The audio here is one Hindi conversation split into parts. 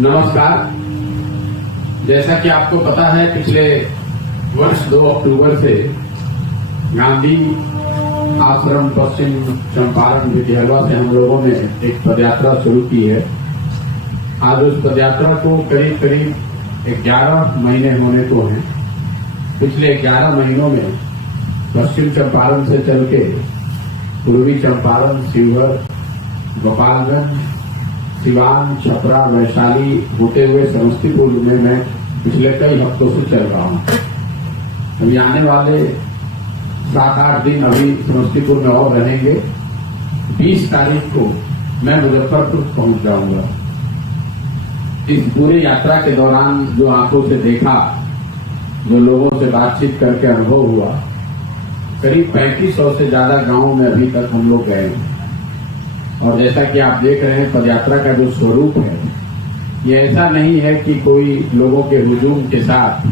नमस्कार। जैसा कि आपको पता है, पिछले वर्ष 2 अक्टूबर से गांधी आश्रम पश्चिम चंपारण विद्यालय से हम लोगों ने एक पदयात्रा शुरू की है। आज उस पदयात्रा को करीब 11 महीने होने को हैं। पिछले 11 महीनों में पश्चिम चंपारण से चल के पूर्वी चंपारण, शिवहर, गोपालगंज, सिवान, छपरा, वैशाली होते हुए समस्तीपुर में मैं पिछले कई हफ्तों से चल रहा हूं। अभी आने वाले 7-8 दिन अभी समस्तीपुर में और रहेंगे। 20 तारीख को मैं मुजफ्फरपुर पहुंच जाऊंगा। इस पूरी यात्रा के दौरान जो आंखों से देखा, जो लोगों से बातचीत करके अनुभव हुआ, करीब 3500 से ज्यादा गांवों में अभी तक हम लोग गए हैं। और जैसा कि आप देख रहे हैं, पदयात्रा का जो स्वरूप है, ये ऐसा नहीं है कि कोई लोगों के हुजूम के साथ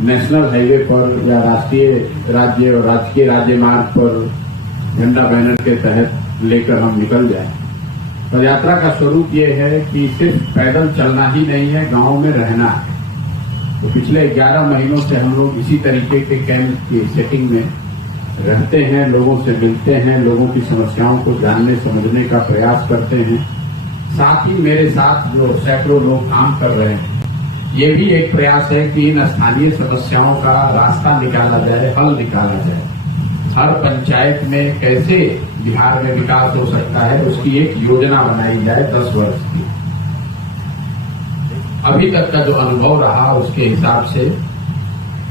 नेशनल हाईवे पर या राष्ट्रीय राज्य और राजकीय राजमार्ग पर झंडा बैनर के तहत लेकर हम निकल जाएं। पदयात्रा का स्वरूप ये है कि सिर्फ पैदल चलना ही नहीं है, गांव में रहना है। तो पिछले 11 महीनों से हम लोग इसी तरीके के कैंप की सेटिंग में रहते हैं, लोगों से मिलते हैं, लोगों की समस्याओं को जानने समझने का प्रयास करते हैं। साथ ही मेरे साथ जो सैकड़ों लोग काम कर रहे हैं, ये भी एक प्रयास है कि इन स्थानीय समस्याओं का रास्ता निकाला जाए, हल निकाला जाए। हर पंचायत में कैसे बिहार में विकास हो सकता है, उसकी एक योजना बनाई जाए 10 वर्ष की। अभी तक का जो अनुभव रहा, उसके हिसाब से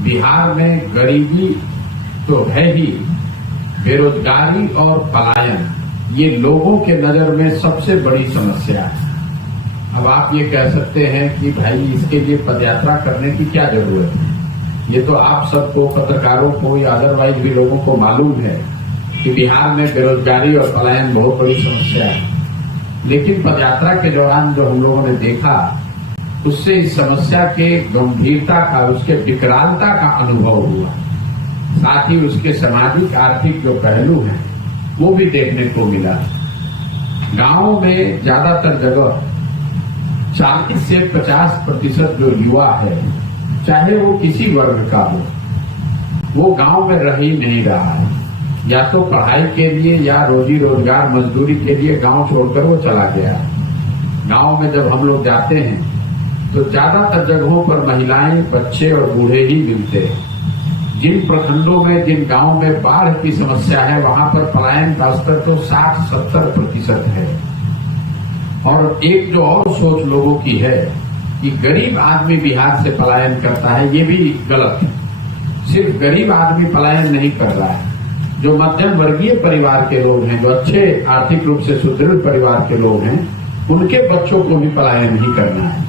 बिहार में गरीबी तो है ही, बेरोजगारी और पलायन ये लोगों के नजर में सबसे बड़ी समस्या है। अब आप ये कह सकते हैं कि भाई इसके लिए पदयात्रा करने की क्या जरूरत है। ये तो आप सबको, पत्रकारों को या अदरवाइज भी लोगों को मालूम है कि बिहार में बेरोजगारी और पलायन बहुत बड़ी समस्या है। लेकिन पदयात्रा के दौरान जो हम लोगों ने देखा, उससे इस समस्या के गंभीरता का, उसके विकरालता का अनुभव हुआ। साथ ही उसके सामाजिक आर्थिक जो पहलू हैं, वो भी देखने को मिला। गांवों में ज्यादातर जगह 40 से 50% जो युवा है, चाहे वो किसी वर्ग का हो, वो गांव में रह ही नहीं रहा है। या तो पढ़ाई के लिए या रोजी रोजगार मजदूरी के लिए गांव छोड़कर वो चला गया। गांव में जब हम लोग जाते हैं तो ज्यादातर जगहों पर महिलाएं, बच्चे और बूढ़े ही मिलते हैं। जिन प्रखंडों में, जिन गांवों में बाढ़ की समस्या है, वहां पर पलायन का स्तर तो 60-70% है। और एक जो और सोच लोगों की है कि गरीब आदमी बिहार से पलायन करता है, ये भी गलत है। सिर्फ गरीब आदमी पलायन नहीं कर रहा है। जो मध्यम वर्गीय परिवार के लोग हैं, जो अच्छे आर्थिक रूप से सुदृढ़ परिवार के लोग हैं, उनके बच्चों को भी पलायन नहीं करना है।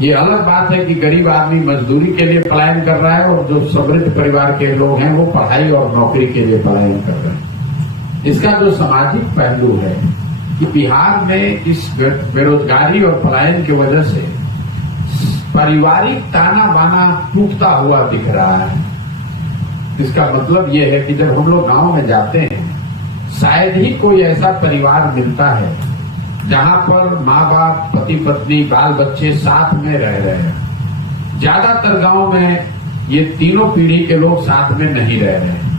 ये अलग बात है कि गरीब आदमी मजदूरी के लिए पलायन कर रहा है और जो समृद्ध परिवार के लोग हैं वो पढ़ाई और नौकरी के लिए पलायन कर रहे हैं। इसका जो सामाजिक पहलू है कि बिहार में इस बेरोजगारी और पलायन की वजह से पारिवारिक ताना बाना टूटता हुआ दिख रहा है। इसका मतलब ये है कि जब हम लोग गांव में जाते हैं, शायद ही कोई ऐसा परिवार मिलता है जहां पर माँ बाप, पति पत्नी, बाल बच्चे साथ में रह रहे हैं। ज्यादातर गांव में ये तीनों पीढ़ी के लोग साथ में नहीं रह रहे हैं।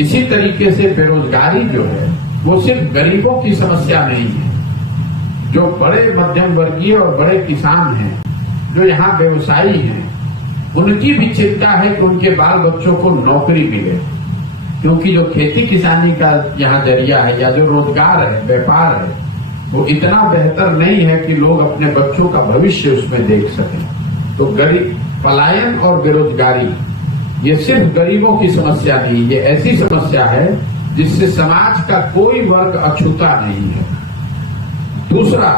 इसी तरीके से बेरोजगारी जो है, वो सिर्फ गरीबों की समस्या नहीं है। जो बड़े मध्यम वर्गीय और बड़े किसान हैं, जो यहाँ व्यवसायी हैं, उनकी भी चिंता है कि उनके बाल बच्चों को नौकरी मिले। क्योंकि जो खेती किसानी का यहाँ जरिया है या जो रोजगार है, व्यापार है, वो इतना बेहतर नहीं है कि लोग अपने बच्चों का भविष्य उसमें देख सकें। तो गरीब, पलायन और बेरोजगारी ये सिर्फ गरीबों की समस्या नहीं, ये ऐसी समस्या है जिससे समाज का कोई वर्ग अछूता नहीं है। दूसरा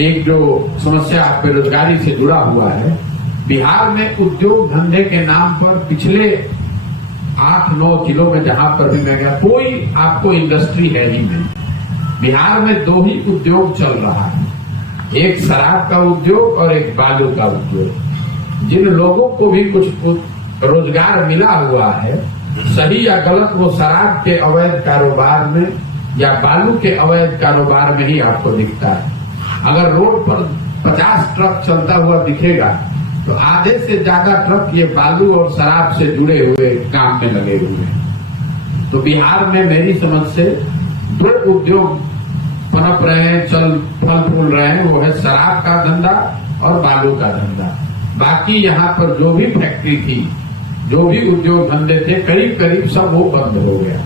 एक जो समस्या बेरोजगारी से जुड़ा हुआ है, बिहार में उद्योग धंधे के नाम पर पिछले 8-9 जिलों में जहां पर भी मैं गया, कोई आपको इंडस्ट्री है ही नहीं। बिहार में 2 ही उद्योग चल रहा है, एक शराब का उद्योग और एक बालू का उद्योग। जिन लोगों को भी कुछ रोजगार मिला हुआ है, सही या गलत, वो शराब के अवैध कारोबार में या बालू के अवैध कारोबार में ही आपको दिखता है। अगर रोड पर 50 ट्रक चलता हुआ दिखेगा तो आधे से ज्यादा ट्रक ये बालू और शराब से जुड़े हुए काम में लगे हुए हैं। तो बिहार में मेरी समझ से 2 उद्योग पनप रहे हैं, फल फूल रहे हैं, वो है शराब का धंधा और बालू का धंधा। बाकी यहाँ पर जो भी फैक्ट्री थी, जो भी उद्योग धंधे थे, करीब करीब सब वो बंद हो गया।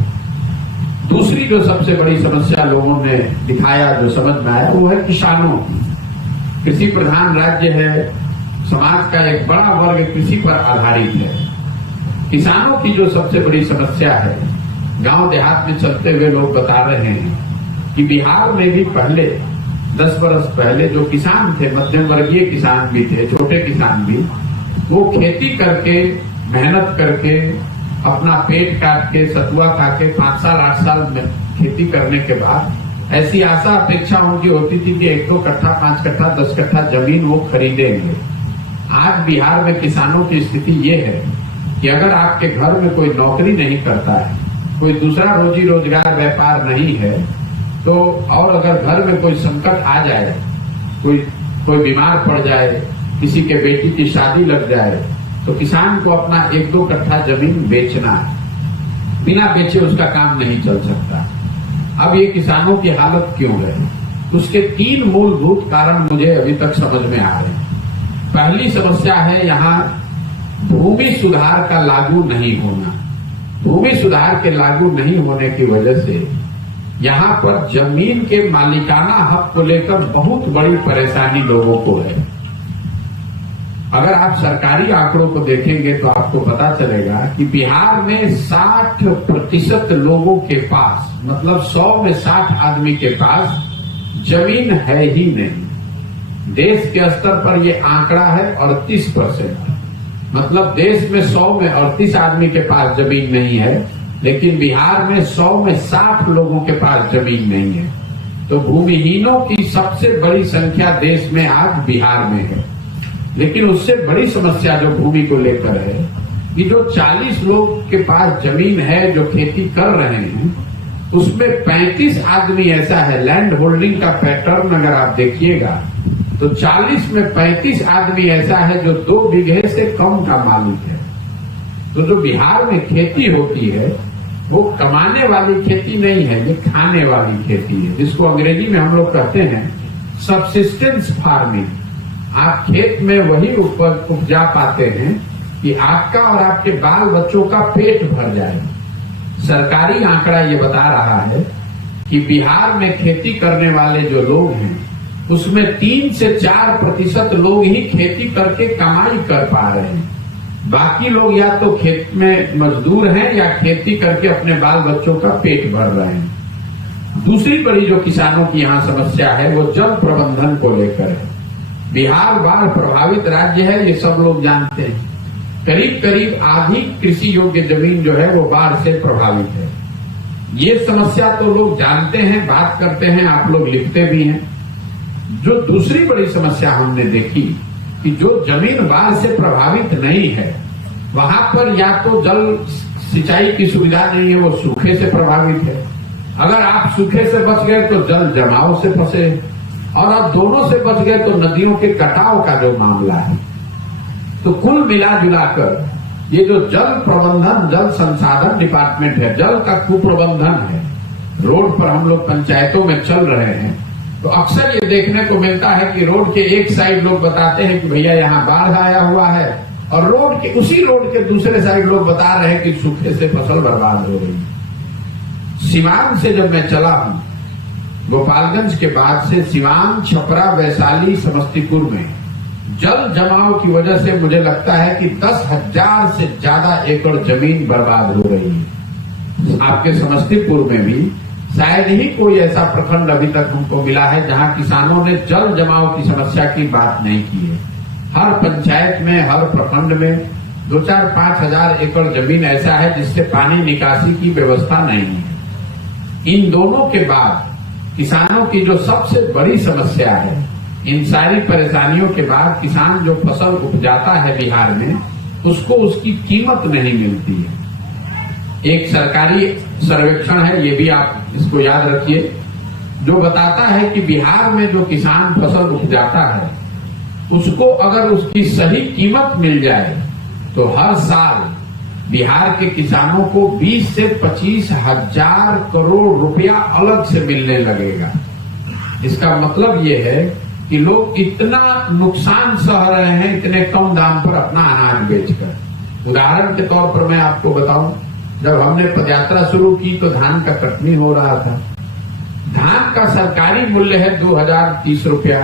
दूसरी जो सबसे बड़ी समस्या लोगों ने दिखाया, जो समझ में आया, वो है किसानों की। कृषि प्रधान राज्य है, समाज का एक बड़ा वर्ग कृषि पर आधारित है। किसानों की जो सबसे बड़ी समस्या है, गांव देहात में चलते हुए लोग बता रहे हैं कि बिहार में भी पहले 10 वर्ष पहले जो किसान थे, मध्यम वर्गीय किसान भी थे, छोटे किसान भी, वो खेती करके, मेहनत करके, अपना पेट काट के, सतुआ खा के 5 साल 8 साल में खेती करने के बाद ऐसी आशा अपेक्षा उनकी होती थी कि 1-2 कट्ठा, 5 कट्ठा, 10 कट्ठा जमीन वो खरीदेंगे। आज बिहार में किसानों की स्थिति ये है कि अगर आपके घर में कोई नौकरी नहीं करता है, कोई दूसरा रोजी रोजगार व्यापार नहीं है, तो और अगर घर में कोई संकट आ जाए, कोई बीमार पड़ जाए, किसी के बेटी की शादी लग जाए, तो किसान को अपना 1-2 कट्ठा जमीन बेचना है। बिना बेचे उसका काम नहीं चल सकता। अब ये किसानों की हालत क्यों है? उसके 3 मूलभूत कारण मुझे अभी तक समझ में आ रहे हैं। पहली समस्या है यहाँ भूमि सुधार का लागू नहीं होना। भूमि सुधार के लागू नहीं होने की वजह से यहाँ पर जमीन के मालिकाना हक को लेकर बहुत बड़ी परेशानी लोगों को है। अगर आप सरकारी आंकड़ों को देखेंगे तो आपको पता चलेगा कि बिहार में 60% लोगों के पास, मतलब 100 में 60 आदमी के पास जमीन है ही नहीं। देश के स्तर पर ये आंकड़ा है 38%। मतलब देश में 100 में 38 आदमी के पास जमीन नहीं है, लेकिन बिहार में 100 में 60 लोगों के पास जमीन नहीं है। तो भूमिहीनों की सबसे बड़ी संख्या देश में आज बिहार में है। लेकिन उससे बड़ी समस्या जो भूमि को लेकर है कि जो 40 लोग के पास जमीन है जो खेती कर रहे हैं, उसमें 35 आदमी ऐसा है, लैंड होल्डिंग का पैटर्न अगर आप देखिएगा तो 40 में 35 आदमी ऐसा है जो 2 बीघे से कम का मालिक है। तो जो बिहार में खेती होती है वो कमाने वाली खेती नहीं है, ये खाने वाली खेती है, जिसको अंग्रेजी में हम लोग कहते हैं सबसिस्टेंस फार्मिंग। आप खेत में वही उपजा पाते हैं कि आपका और आपके बाल बच्चों का पेट भर जाए। सरकारी आंकड़ा ये बता रहा है कि बिहार में खेती करने वाले जो लोग हैं उसमें 3 से 4% लोग ही खेती करके कमाई कर पा रहे हैं। बाकी लोग या तो खेत में मजदूर हैं या खेती करके अपने बाल बच्चों का पेट भर रहे हैं। दूसरी बड़ी जो किसानों की यहाँ समस्या है वो जल प्रबंधन को लेकर है। बिहार बाढ़ प्रभावित राज्य है, ये सब लोग जानते हैं। करीब करीब आधी कृषि योग्य जमीन जो है वो बाढ़ से प्रभावित है। ये समस्या तो लोग जानते हैं, बात करते हैं, आप लोग लिखते भी हैं। जो दूसरी बड़ी समस्या हमने देखी कि जो जमीन बाढ़ से प्रभावित नहीं है वहां पर या तो जल सिंचाई की सुविधा नहीं है, वो सूखे से प्रभावित है। अगर आप सूखे से बच गए तो जल जमाव से फंसे, और आप दोनों से बच गए तो नदियों के कटाव का जो मामला है। तो कुल मिला जुलाकर ये जो जल प्रबंधन, जल संसाधन डिपार्टमेंट है, जल का कुप्रबंधन है। रोड पर हम लोग पंचायतों में चल रहे हैं तो अक्सर ये देखने को मिलता है कि रोड के एक साइड लोग बताते हैं कि भैया यहाँ बाढ़ आया हुआ है, और उसी रोड के दूसरे साइड लोग बता रहे हैं कि सूखे से फसल बर्बाद हो गई। सिवान से जब मैं चला हूं, गोपालगंज के बाद से सिवान, छपरा, वैशाली, समस्तीपुर में जल जमाव की वजह से मुझे लगता है कि 10,000 से ज्यादा एकड़ जमीन बर्बाद हो रही है। आपके समस्तीपुर में भी शायद ही कोई ऐसा प्रखंड अभी तक हमको मिला है जहां किसानों ने जल जमाव की समस्या की बात नहीं की है। हर पंचायत में, हर प्रखंड में 2-4-5 हजार एकड़ जमीन ऐसा है जिससे पानी निकासी की व्यवस्था नहीं है। इन दोनों के बाद किसानों की जो सबसे बड़ी समस्या है, इन सारी परेशानियों के बाद किसान जो फसल उपजाता है बिहार में, उसको उसकी कीमत नहीं मिलती है। एक सरकारी सर्वेक्षण है, ये भी आप इसको याद रखिए, जो बताता है कि बिहार में जो किसान फसल उपजाता है उसको अगर उसकी सही कीमत मिल जाए तो हर साल बिहार के किसानों को 20 से 25 हजार करोड़ रुपया अलग से मिलने लगेगा। इसका मतलब ये है कि लोग इतना नुकसान सह रहे हैं इतने कम दाम पर अपना अनाज बेचकर। उदाहरण के तौर पर मैं आपको बताऊं, जब हमने पदयात्रा शुरू की तो धान का कटनी हो रहा था। धान का सरकारी मूल्य है 2030 रुपया,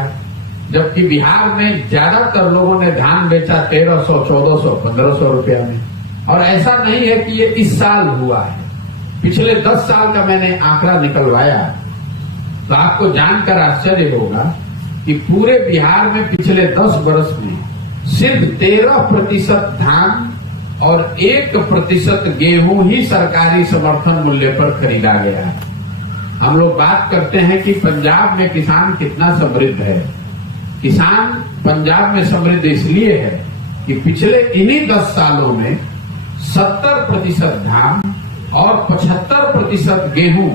जबकि बिहार में ज्यादातर लोगों ने धान बेचा 1300, 1400, 1500 रुपया में। और ऐसा नहीं है कि ये इस साल हुआ है, पिछले 10 साल का मैंने आंकड़ा निकलवाया तो आपको जानकर आश्चर्य होगा कि पूरे बिहार में पिछले 10 वर्ष में सिर्फ 13% धान और 1% गेहूं ही सरकारी समर्थन मूल्य पर खरीदा गया है। हम लोग बात करते हैं कि पंजाब में किसान कितना समृद्ध है। किसान पंजाब में समृद्ध इसलिए है कि पिछले इन्हीं 10 सालों में 70% धान और 75% गेहूं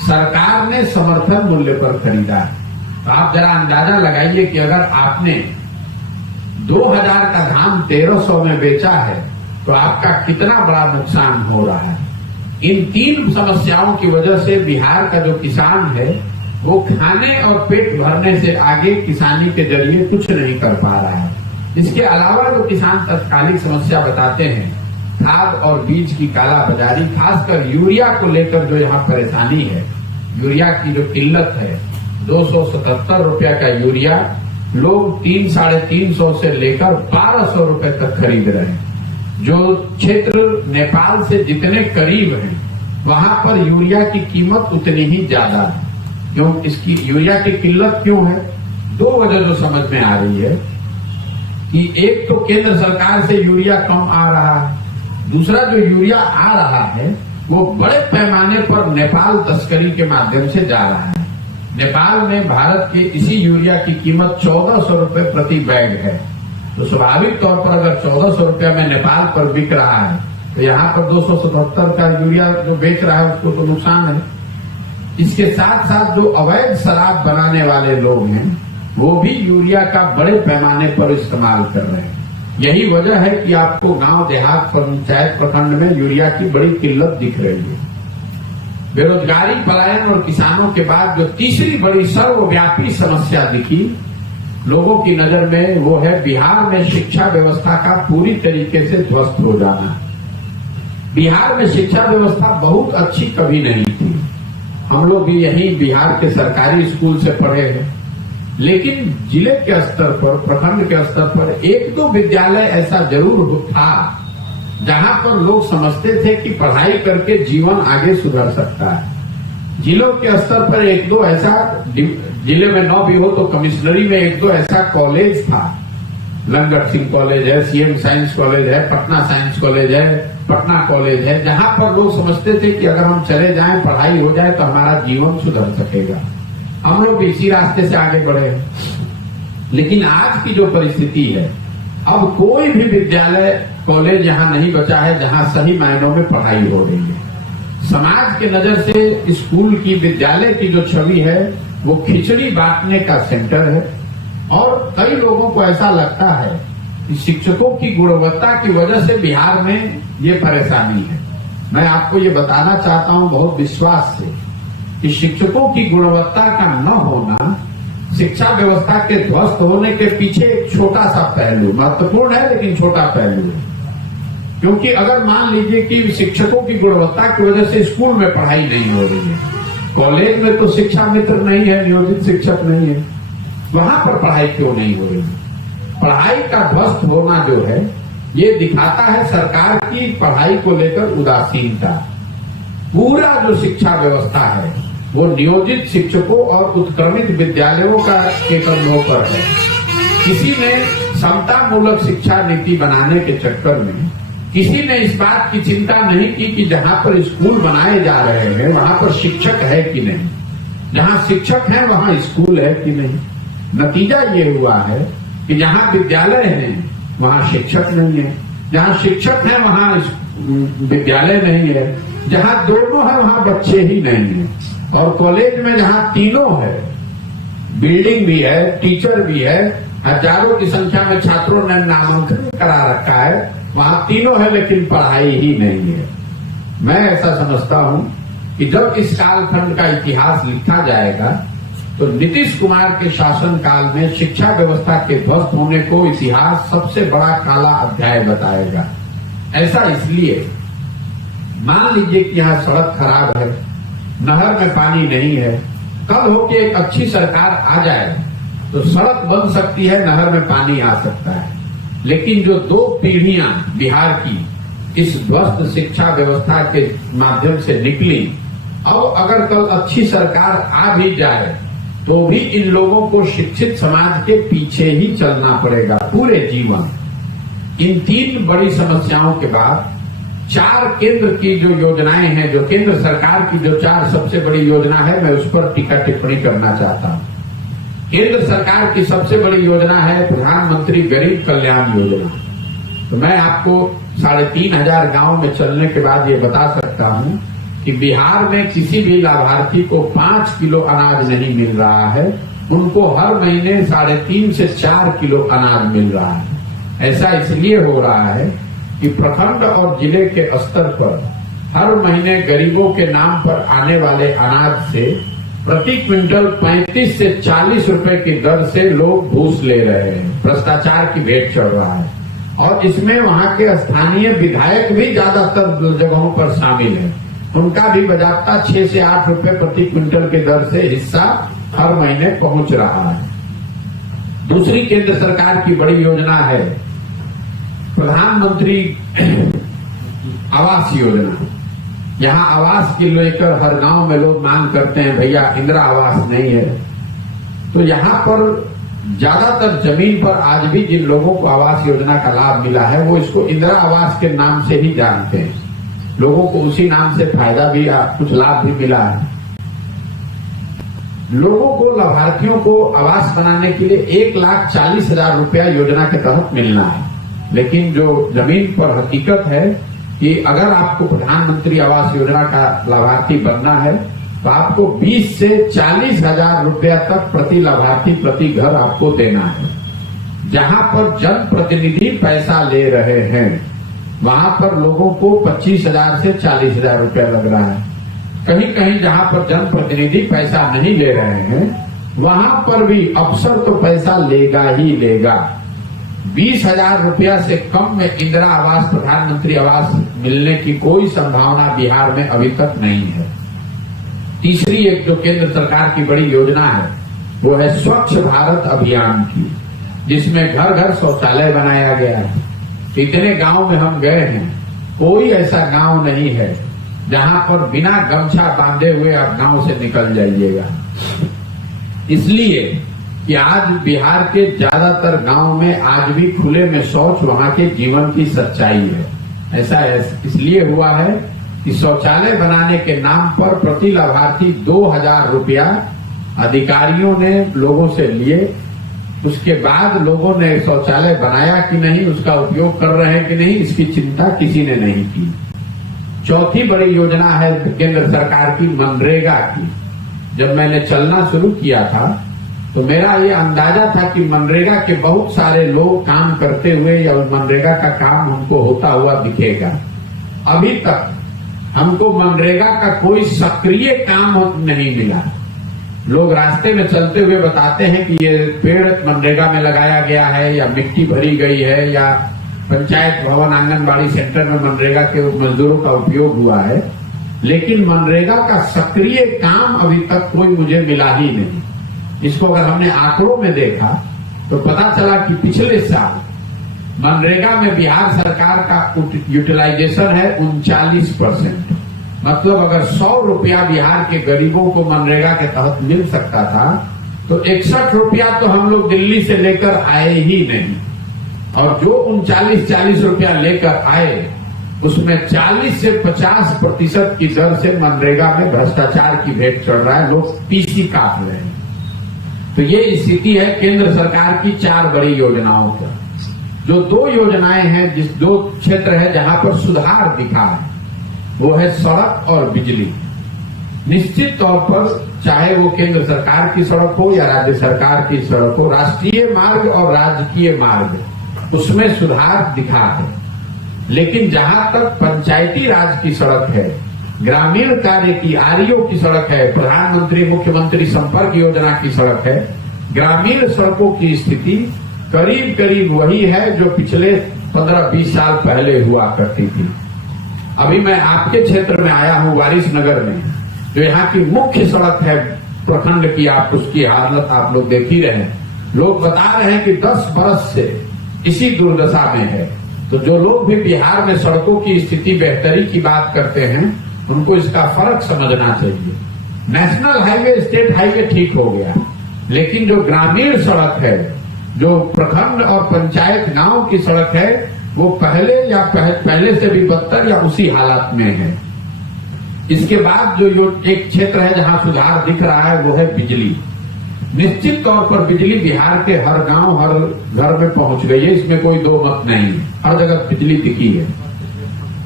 सरकार ने समर्थन मूल्य पर खरीदा है। तो आप जरा अंदाजा लगाइए कि अगर आपने 2000 का धान 1300 में बेचा है तो आपका कितना बड़ा नुकसान हो रहा है। इन 3 समस्याओं की वजह से बिहार का जो किसान है वो खाने और पेट भरने से आगे किसानी के जरिए कुछ नहीं कर पा रहा है। इसके अलावा जो किसान तत्कालिक समस्या बताते हैं, खाद और बीज की कालाबाजारी, खासकर यूरिया को लेकर जो यहाँ परेशानी है, यूरिया की जो किल्लत है, 277 रुपया का यूरिया लोग 300-350 से लेकर 1200 रुपए तक खरीद रहे हैं। जो क्षेत्र नेपाल से जितने करीब हैं वहां पर यूरिया की कीमत उतनी ही ज्यादा है। क्यों इसकी यूरिया की किल्लत क्यों है? 2 वजह जो समझ में आ रही है कि एक तो केंद्र सरकार से यूरिया कम आ रहा है, दूसरा जो यूरिया आ रहा है वो बड़े पैमाने पर नेपाल तस्करी के माध्यम से जा रहा है। नेपाल में भारत के इसी यूरिया की कीमत 1400 रुपए प्रति बैग है। तो स्वाभाविक तौर पर अगर 1400 रुपया में नेपाल पर बिक रहा है तो यहाँ पर 277 का यूरिया जो बेच रहा है उसको तो नुकसान है। इसके साथ साथ जो अवैध शराब बनाने वाले लोग हैं वो भी यूरिया का बड़े पैमाने पर इस्तेमाल कर रहे हैं। यही वजह है कि आपको गांव देहात पंचायत प्रखंड में यूरिया की बड़ी किल्लत दिख रही है। बेरोजगारी, पलायन और किसानों के बाद जो तीसरी बड़ी सर्वव्यापी समस्या दिखी लोगों की नजर में वो है बिहार में शिक्षा व्यवस्था का पूरी तरीके से ध्वस्त हो जाना। बिहार में शिक्षा व्यवस्था बहुत अच्छी कभी नहीं थी। हम लोग भी यही बिहार के सरकारी स्कूल से पढ़े हैं, लेकिन जिले के स्तर पर, प्रखंड के स्तर पर 1-2 विद्यालय ऐसा जरूर था जहां पर लोग समझते थे कि पढ़ाई करके जीवन आगे सुधर सकता है। जिलों के स्तर पर 1-2 ऐसा, जिले में 9 भी हो तो कमिश्नरी में 1-2 ऐसा कॉलेज था। लंगट सिंह कॉलेज है, सीएम साइंस कॉलेज है, पटना साइंस कॉलेज है, पटना कॉलेज है, जहां पर लोग समझते थे कि अगर हम चले जाएं, पढ़ाई हो जाए तो हमारा जीवन सुधर सकेगा। हम लोग भी इसी रास्ते से आगे बढ़े। लेकिन आज की जो परिस्थिति है, अब कोई भी विद्यालय, कॉलेज यहां नहीं बचा है जहां सही मायनों में पढ़ाई हो रही है। समाज के नजर से स्कूल की, विद्यालय की जो छवि है वो खिचड़ी बांटने का सेंटर है। और कई लोगों को ऐसा लगता है कि शिक्षकों की गुणवत्ता की वजह से बिहार में ये परेशानी है। मैं आपको ये बताना चाहता हूं बहुत विश्वास से कि शिक्षकों की गुणवत्ता का न होना शिक्षा व्यवस्था के ध्वस्त होने के पीछे एक छोटा सा पहलू, महत्वपूर्ण है लेकिन छोटा पहलू है। क्योंकि अगर मान लीजिए कि शिक्षकों की गुणवत्ता की वजह से स्कूल में पढ़ाई नहीं हो रही है, कॉलेज में तो शिक्षा मित्र नहीं है, नियोजित शिक्षक नहीं है, वहां पर पढ़ाई क्यों नहीं हो रही है? पढ़ाई का ध्वस्त होना जो है ये दिखाता है सरकार की पढ़ाई को लेकर उदासीनता। पूरा जो शिक्षा व्यवस्था है वो नियोजित शिक्षकों और उत्क्रमित विद्यालयों के कंधों पर है। किसी ने समतामूलक शिक्षा नीति बनाने के चक्कर में किसी ने इस बात की चिंता नहीं की कि जहां पर स्कूल बनाए जा रहे हैं वहां पर शिक्षक है कि नहीं, जहां शिक्षक है वहां स्कूल है कि नहीं। नतीजा ये हुआ है कि जहां विद्यालय है वहां शिक्षक नहीं है, जहां शिक्षक है वहां विद्यालय नहीं है, जहां दोनों है वहां बच्चे ही नहीं है। और कॉलेज में जहां तीनों है, बिल्डिंग भी है, टीचर भी है, हजारों की संख्या में छात्रों ने नामांकन करा रखा है, वहां तीनों है लेकिन पढ़ाई ही नहीं है। मैं ऐसा समझता हूं कि जब इस कालखंड का इतिहास लिखा जाएगा तो नीतीश कुमार के शासनकाल में शिक्षा व्यवस्था के ध्वस्त होने को इतिहास सबसे बड़ा काला अध्याय बताएगा। ऐसा इसलिए, मान लीजिए कि यहाँ सड़क खराब है, नहर में पानी नहीं है, कल होके एक अच्छी सरकार आ जाए तो सड़क बन सकती है, नहर में पानी आ सकता है। लेकिन जो 2 पीढ़ियां बिहार की इस ध्वस्त शिक्षा व्यवस्था के माध्यम से निकली, अब अगर कल अच्छी सरकार आ भी जाए तो भी इन लोगों को शिक्षित समाज के पीछे ही चलना पड़ेगा पूरे जीवन। इन 3 बड़ी समस्याओं के बाद 4 केंद्र की जो योजनाएं हैं, जो केंद्र सरकार की जो 4 सबसे बड़ी योजना है, मैं उस पर टीका टिप्पणी करना चाहता हूं। केंद्र सरकार की सबसे बड़ी योजना है प्रधानमंत्री गरीब कल्याण योजना। तो मैं आपको 3500 गांव में चलने के बाद ये बता सकता हूं कि बिहार में किसी भी लाभार्थी को 5 किलो अनाज नहीं मिल रहा है, उनको हर महीने 3.5 से 4 किलो अनाज मिल रहा है। ऐसा इसलिए हो रहा है कि प्रखंड और जिले के स्तर पर हर महीने गरीबों के नाम पर आने वाले अनाज से प्रति क्विंटल 35 से 40 रुपए की दर से लोग घूस ले रहे हैं। भ्रष्टाचार की भेंट चढ़ रहा है और इसमें वहां के स्थानीय विधायक भी ज्यादातर जगहों पर शामिल हैं। उनका भी बजात्ता 6 से 8 रुपए प्रति क्विंटल की दर से हिस्सा हर महीने पहुंच रहा है। दूसरी केंद्र सरकार की बड़ी योजना है प्रधानमंत्री आवास योजना। यहाँ आवास के लेकर हर गांव में लोग मांग करते हैं, भैया इंदिरा आवास नहीं है। तो यहाँ पर ज्यादातर जमीन पर आज भी जिन लोगों को आवास योजना का लाभ मिला है वो इसको इंदिरा आवास के नाम से ही जानते हैं। लोगों को उसी नाम से फायदा भी, कुछ लाभ भी मिला है। लोगों को, लाभार्थियों को आवास बनाने के लिए 1,40,000 रुपया योजना के तहत मिलना है। लेकिन जो जमीन पर हकीकत है कि अगर आपको प्रधानमंत्री आवास योजना का लाभार्थी बनना है तो आपको 20 से 40,000 रुपया तक प्रति लाभार्थी प्रति घर आपको देना है। जहां पर जनप्रतिनिधि पैसा ले रहे हैं वहां पर लोगों को 25,000 से 40,000 रुपया लग रहा है। कहीं कहीं जहां पर जनप्रतिनिधि पैसा नहीं ले रहे हैं वहां पर भी अफसर तो पैसा लेगा ही लेगा। 20,000 रुपया से कम में इंदिरा आवास, प्रधानमंत्री आवास मिलने की कोई संभावना बिहार में अभी तक नहीं है। तीसरी एक जो केंद्र सरकार की बड़ी योजना है वो है स्वच्छ भारत अभियान की, जिसमें घर घर शौचालय बनाया गया है। इतने गांव में हम गए हैं, कोई ऐसा गांव नहीं है जहां पर बिना गमछा बांधे हुए आप गांव से निकल जाइएगा। इसलिए कि आज बिहार के ज्यादातर गांव में आज भी खुले में शौच वहां के जीवन की सच्चाई है। ऐसा इसलिए हुआ है कि शौचालय बनाने के नाम पर प्रति लाभार्थी 2,000 रुपया अधिकारियों ने लोगों से लिए। उसके बाद लोगों ने शौचालय बनाया कि नहीं, उसका उपयोग कर रहे हैं कि नहीं, इसकी चिंता किसी ने नहीं की। चौथी बड़ी योजना है केंद्र सरकार की मनरेगा की। जब मैंने चलना शुरू किया था तो मेरा ये अंदाजा था कि मनरेगा के बहुत सारे लोग काम करते हुए या मनरेगा का काम हमको होता हुआ दिखेगा। अभी तक हमको मनरेगा का कोई सक्रिय काम नहीं मिला। लोग रास्ते में चलते हुए बताते हैं कि ये पेड़ मनरेगा में लगाया गया है या मिट्टी भरी गई है या पंचायत भवन आंगनबाड़ी सेंटर में मनरेगा के मजदूरों का उपयोग हुआ है, लेकिन मनरेगा का सक्रिय काम अभी तक कोई मुझे मिला ही नहीं। इसको अगर हमने आंकड़ों में देखा तो पता चला कि पिछले साल मनरेगा में बिहार सरकार का यूटिलाइजेशन है 39%। मतलब अगर 100 रुपया बिहार के गरीबों को मनरेगा के तहत मिल सकता था तो 61 रुपया तो हम लोग दिल्ली से लेकर आए ही नहीं। और जो 39-40 रुपया लेकर आए उसमें 40 से 50% की दर से मनरेगा में भ्रष्टाचार की भेंट चढ़ रहा है। लोग पीसी काट रहे हैं। तो ये स्थिति है केंद्र सरकार की 4 बड़ी योजनाओं का। जो 2 योजनाएं हैं, जिस 2 क्षेत्र है जहां पर सुधार दिखा है वो है सड़क और बिजली। निश्चित तौर पर चाहे वो केंद्र सरकार की सड़क हो या राज्य सरकार की सड़क हो, राष्ट्रीय मार्ग और राजकीय मार्ग उसमें सुधार दिखा है। लेकिन जहां तक पंचायती राज की सड़क है, ग्रामीण कार्य की आरईओ की सड़क है, प्रधानमंत्री मुख्यमंत्री संपर्क योजना की सड़क है, ग्रामीण सड़कों की स्थिति करीब करीब वही है जो पिछले 15-20 साल पहले हुआ करती थी। अभी मैं आपके क्षेत्र में आया हूं, वारिसनगर में, जो यहाँ की मुख्य सड़क है प्रखंड की, आप उसकी हालत आप लोग देख ही रहे हैं। लोग बता रहे हैं कि 10 बरस से इसी दुर्दशा में है। तो जो लोग भी बिहार में सड़कों की स्थिति बेहतरी की बात करते हैं, उनको इसका फर्क समझना चाहिए। नेशनल हाईवे, स्टेट हाईवे ठीक हो गया, लेकिन जो ग्रामीण सड़क है, जो प्रखंड और पंचायत गांव की सड़क है, वो पहले या पहले से भी बदतर या उसी हालत में है। इसके बाद जो एक क्षेत्र है जहां सुधार दिख रहा है वो है बिजली। निश्चित तौर पर बिजली बिहार के हर गांव हर घर में पहुंच गई है, इसमें कोई दो मत नहीं है, हर जगह बिजली दिखी है।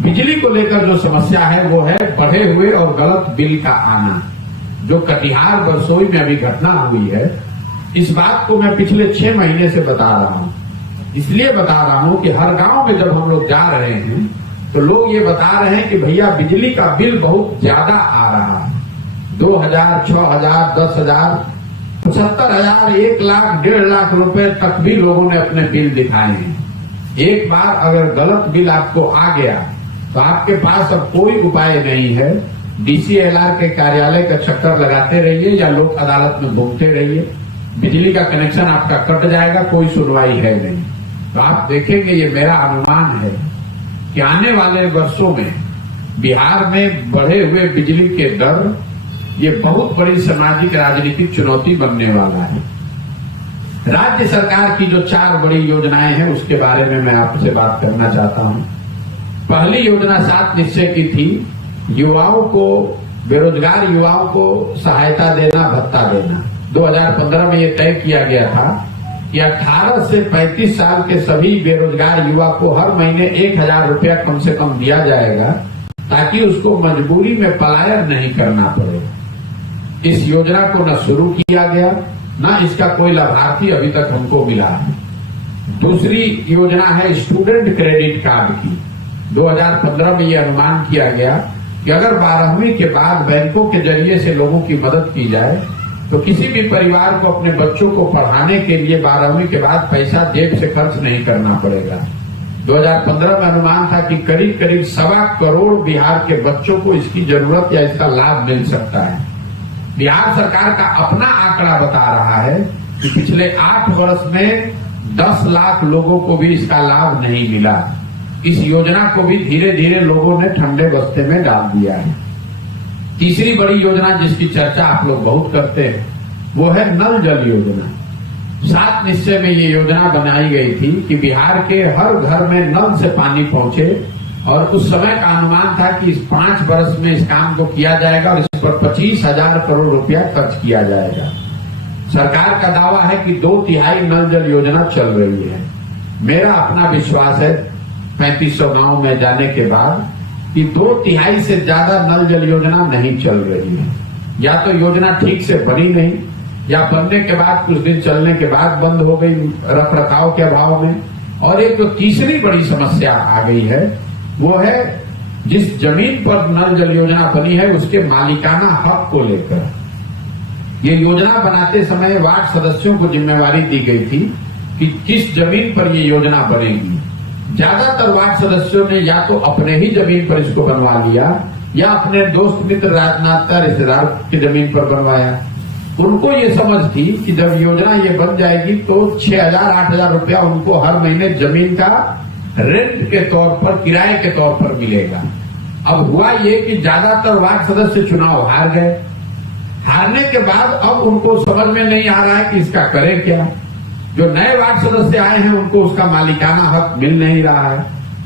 बिजली को लेकर जो समस्या है वो है बढ़े हुए और गलत बिल का आना। जो कटिहार बरसोई में अभी घटना हुई है, इस बात को मैं पिछले 6 महीने से बता रहा हूं। इसलिए बता रहा हूं कि हर गांव में जब हम लोग जा रहे हैं तो लोग ये बता रहे हैं कि भैया बिजली का बिल बहुत ज्यादा आ रहा है। 2000, 6000, 10,000, 75,000, 1 लाख, 1.5 लाख रुपए तक भी लोगों ने अपने बिल दिखाए हैं। एक बार अगर गलत बिल आपको आ गया तो आपके पास अब कोई उपाय नहीं है। डीसीएलआर के कार्यालय का चक्कर लगाते रहिए या लोक अदालत में घूमते रहिए, बिजली का कनेक्शन आपका कट जाएगा, कोई सुनवाई है नहीं। तो आप देखेंगे, ये मेरा अनुमान है कि आने वाले वर्षों में बिहार में बढ़े हुए बिजली के दर ये बहुत बड़ी सामाजिक राजनीतिक चुनौती बनने वाला है। राज्य सरकार की जो 4 बड़ी योजनाएं हैं उसके बारे में मैं आपसे बात करना चाहता हूं। पहली योजना 7 निश्चय की थी, युवाओं को, बेरोजगार युवाओं को सहायता देना, भत्ता देना। 2015 में ये तय किया गया था कि 18 से 35 साल के सभी बेरोजगार युवा को हर महीने 1,000 रुपया कम से कम दिया जाएगा, ताकि उसको मजबूरी में पलायन नहीं करना पड़े। इस योजना को न शुरू किया गया, न इसका कोई लाभार्थी अभी तक हमको मिला है। दूसरी योजना है स्टूडेंट क्रेडिट कार्ड की। 2015 में ये अनुमान किया गया कि अगर 12वीं के बाद बैंकों के जरिए से लोगों की मदद की जाए तो किसी भी परिवार को अपने बच्चों को पढ़ाने के लिए 12वीं के बाद पैसा जेब से खर्च नहीं करना पड़ेगा। 2015 में अनुमान था कि करीब करीब 1.25 करोड़ बिहार के बच्चों को इसकी जरूरत या इसका लाभ मिल सकता है। बिहार सरकार का अपना आंकड़ा बता रहा है कि पिछले 8 वर्ष में 10 लाख लोगों को भी इसका लाभ नहीं मिला। इस योजना को भी धीरे धीरे लोगों ने ठंडे बस्ते में डाल दिया है। तीसरी बड़ी योजना जिसकी चर्चा आप लोग बहुत करते हैं वो है नल जल योजना। 7 निश्चय में ये योजना बनाई गई थी कि बिहार के हर घर में नल से पानी पहुंचे, और उस समय का अनुमान था कि इस 5 वर्ष में इस काम को किया जाएगा और इस पर 25,000 करोड़ रुपया खर्च किया जाएगा। सरकार का दावा है कि 2/3 नल जल योजना चल रही है। मेरा अपना विश्वास है 3500 गांव में जाने के बाद कि 2/3 से ज्यादा नल जल योजना नहीं चल रही है। या तो योजना ठीक से बनी नहीं, या बनने के बाद कुछ दिन चलने के बाद बंद हो गई रख रखाव के अभाव में। और एक तो तीसरी बड़ी समस्या आ गई है, वो है जिस जमीन पर नल जल योजना बनी है उसके मालिकाना हक को लेकर। ये योजना बनाते समय वार्ड सदस्यों को जिम्मेवारी दी गई थी कि किस जमीन पर ये योजना बनेगी। ज्यादातर वार्ड सदस्यों ने या तो अपने ही जमीन पर इसको बनवा लिया या अपने दोस्त मित्र राजनाता रिश्तेदार की जमीन पर बनवाया। उनको ये समझ थी कि जब योजना ये बन जाएगी तो 6,000-8,000 रुपया उनको हर महीने जमीन का रेंट के तौर पर, किराए के तौर पर मिलेगा। अब हुआ ये कि ज्यादातर वार्ड सदस्य चुनाव हार गए। हारने के बाद अब उनको समझ में नहीं आ रहा है कि इसका करें क्या। जो नए वार्ड सदस्य आए हैं उनको उसका मालिकाना हक मिल नहीं रहा है।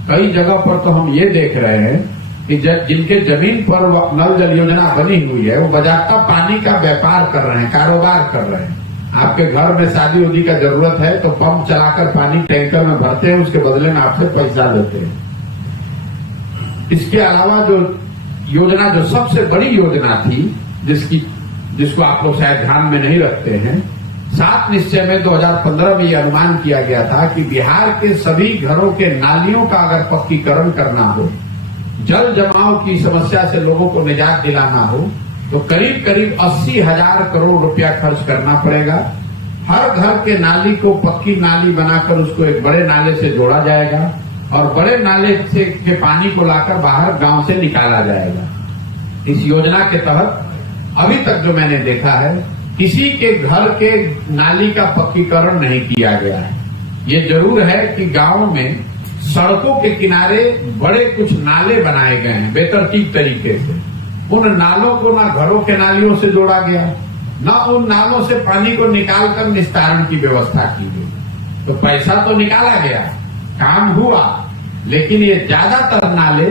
कई जगह पर तो हम ये देख रहे हैं कि जिनके जमीन पर नल जल योजना बनी हुई है वो बजाता पानी का व्यापार कर रहे हैं, कारोबार कर रहे हैं। आपके घर में शादी उदी का जरूरत है तो पंप चलाकर पानी टैंकर में भरते हैं, उसके बदले में आपसे पैसा लेते हैं। इसके अलावा जो योजना जो सबसे बड़ी योजना थी, जिसको आप लोग शायद ध्यान में नहीं रखते हैं, 7 निश्चय में 2015 में यह अनुमान किया गया था कि बिहार के सभी घरों के नालियों का अगर पक्कीकरण करना हो, जल जमाव की समस्या से लोगों को निजात दिलाना हो, तो करीब करीब 80,000 करोड़ रुपया खर्च करना पड़ेगा। हर घर के नाली को पक्की नाली बनाकर उसको एक बड़े नाले से जोड़ा जाएगा और बड़े नाले से के पानी को लाकर बाहर गांव से निकाला जाएगा। इस योजना के तहत अभी तक जो मैंने देखा है, किसी के घर के नाली का पक्कीकरण नहीं किया गया है। ये जरूर है कि गांव में सड़कों के किनारे बड़े कुछ नाले बनाए गए हैं बेतरतीब तरीके से। उन नालों को ना घरों के नालियों से जोड़ा गया, ना उन नालों से पानी को निकालकर निस्तारण की व्यवस्था की गई। तो पैसा तो निकाला गया, काम हुआ, लेकिन ये ज्यादातर नाले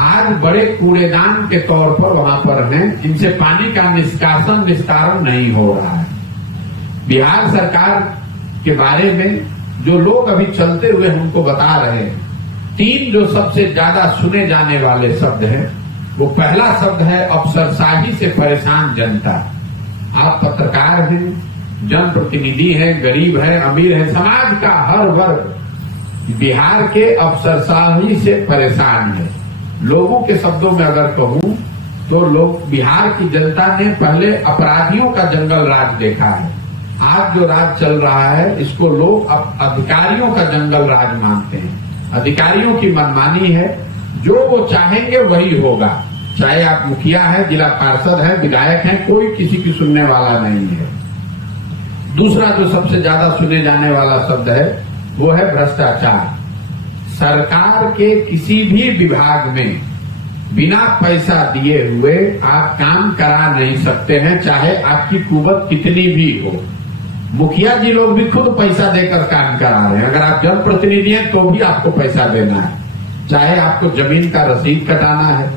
आज बड़े कूड़ेदान के तौर पर वहां पर हैं, इनसे पानी का निष्कासन निस्तारण नहीं हो रहा है। बिहार सरकार के बारे में जो लोग अभी चलते हुए हमको बता रहे हैं, 3 जो सबसे ज्यादा सुने जाने वाले शब्द हैं, वो पहला शब्द है अफसरशाही से परेशान जनता। आप पत्रकार हैं, जनप्रतिनिधि हैं, गरीब हैं, अमीर हैं, समाज का हर वर्ग बिहार के अफसरशाही से परेशान है। लोगों के शब्दों में अगर कहूं तो लोग, बिहार की जनता ने पहले अपराधियों का जंगल राज देखा है। आज जो राज चल रहा है, इसको लोग अब अधिकारियों का जंगल राज मानते हैं। अधिकारियों की मनमानी है, जो वो चाहेंगे वही होगा। चाहे आप मुखिया है, जिला पार्षद है, विधायक हैं, कोई किसी की सुनने वाला नहीं है। दूसरा जो सबसे ज्यादा सुने जाने वाला शब्द है, वो है भ्रष्टाचार। सरकार के किसी भी विभाग में बिना पैसा दिए हुए आप काम करा नहीं सकते हैं, चाहे आपकी कुवत कितनी भी हो। मुखिया जी लोग भी खुद पैसा देकर काम करा रहे हैं। अगर आप जनप्रतिनिधि हैं तो भी आपको पैसा देना है, चाहे आपको जमीन का रसीद कटाना है,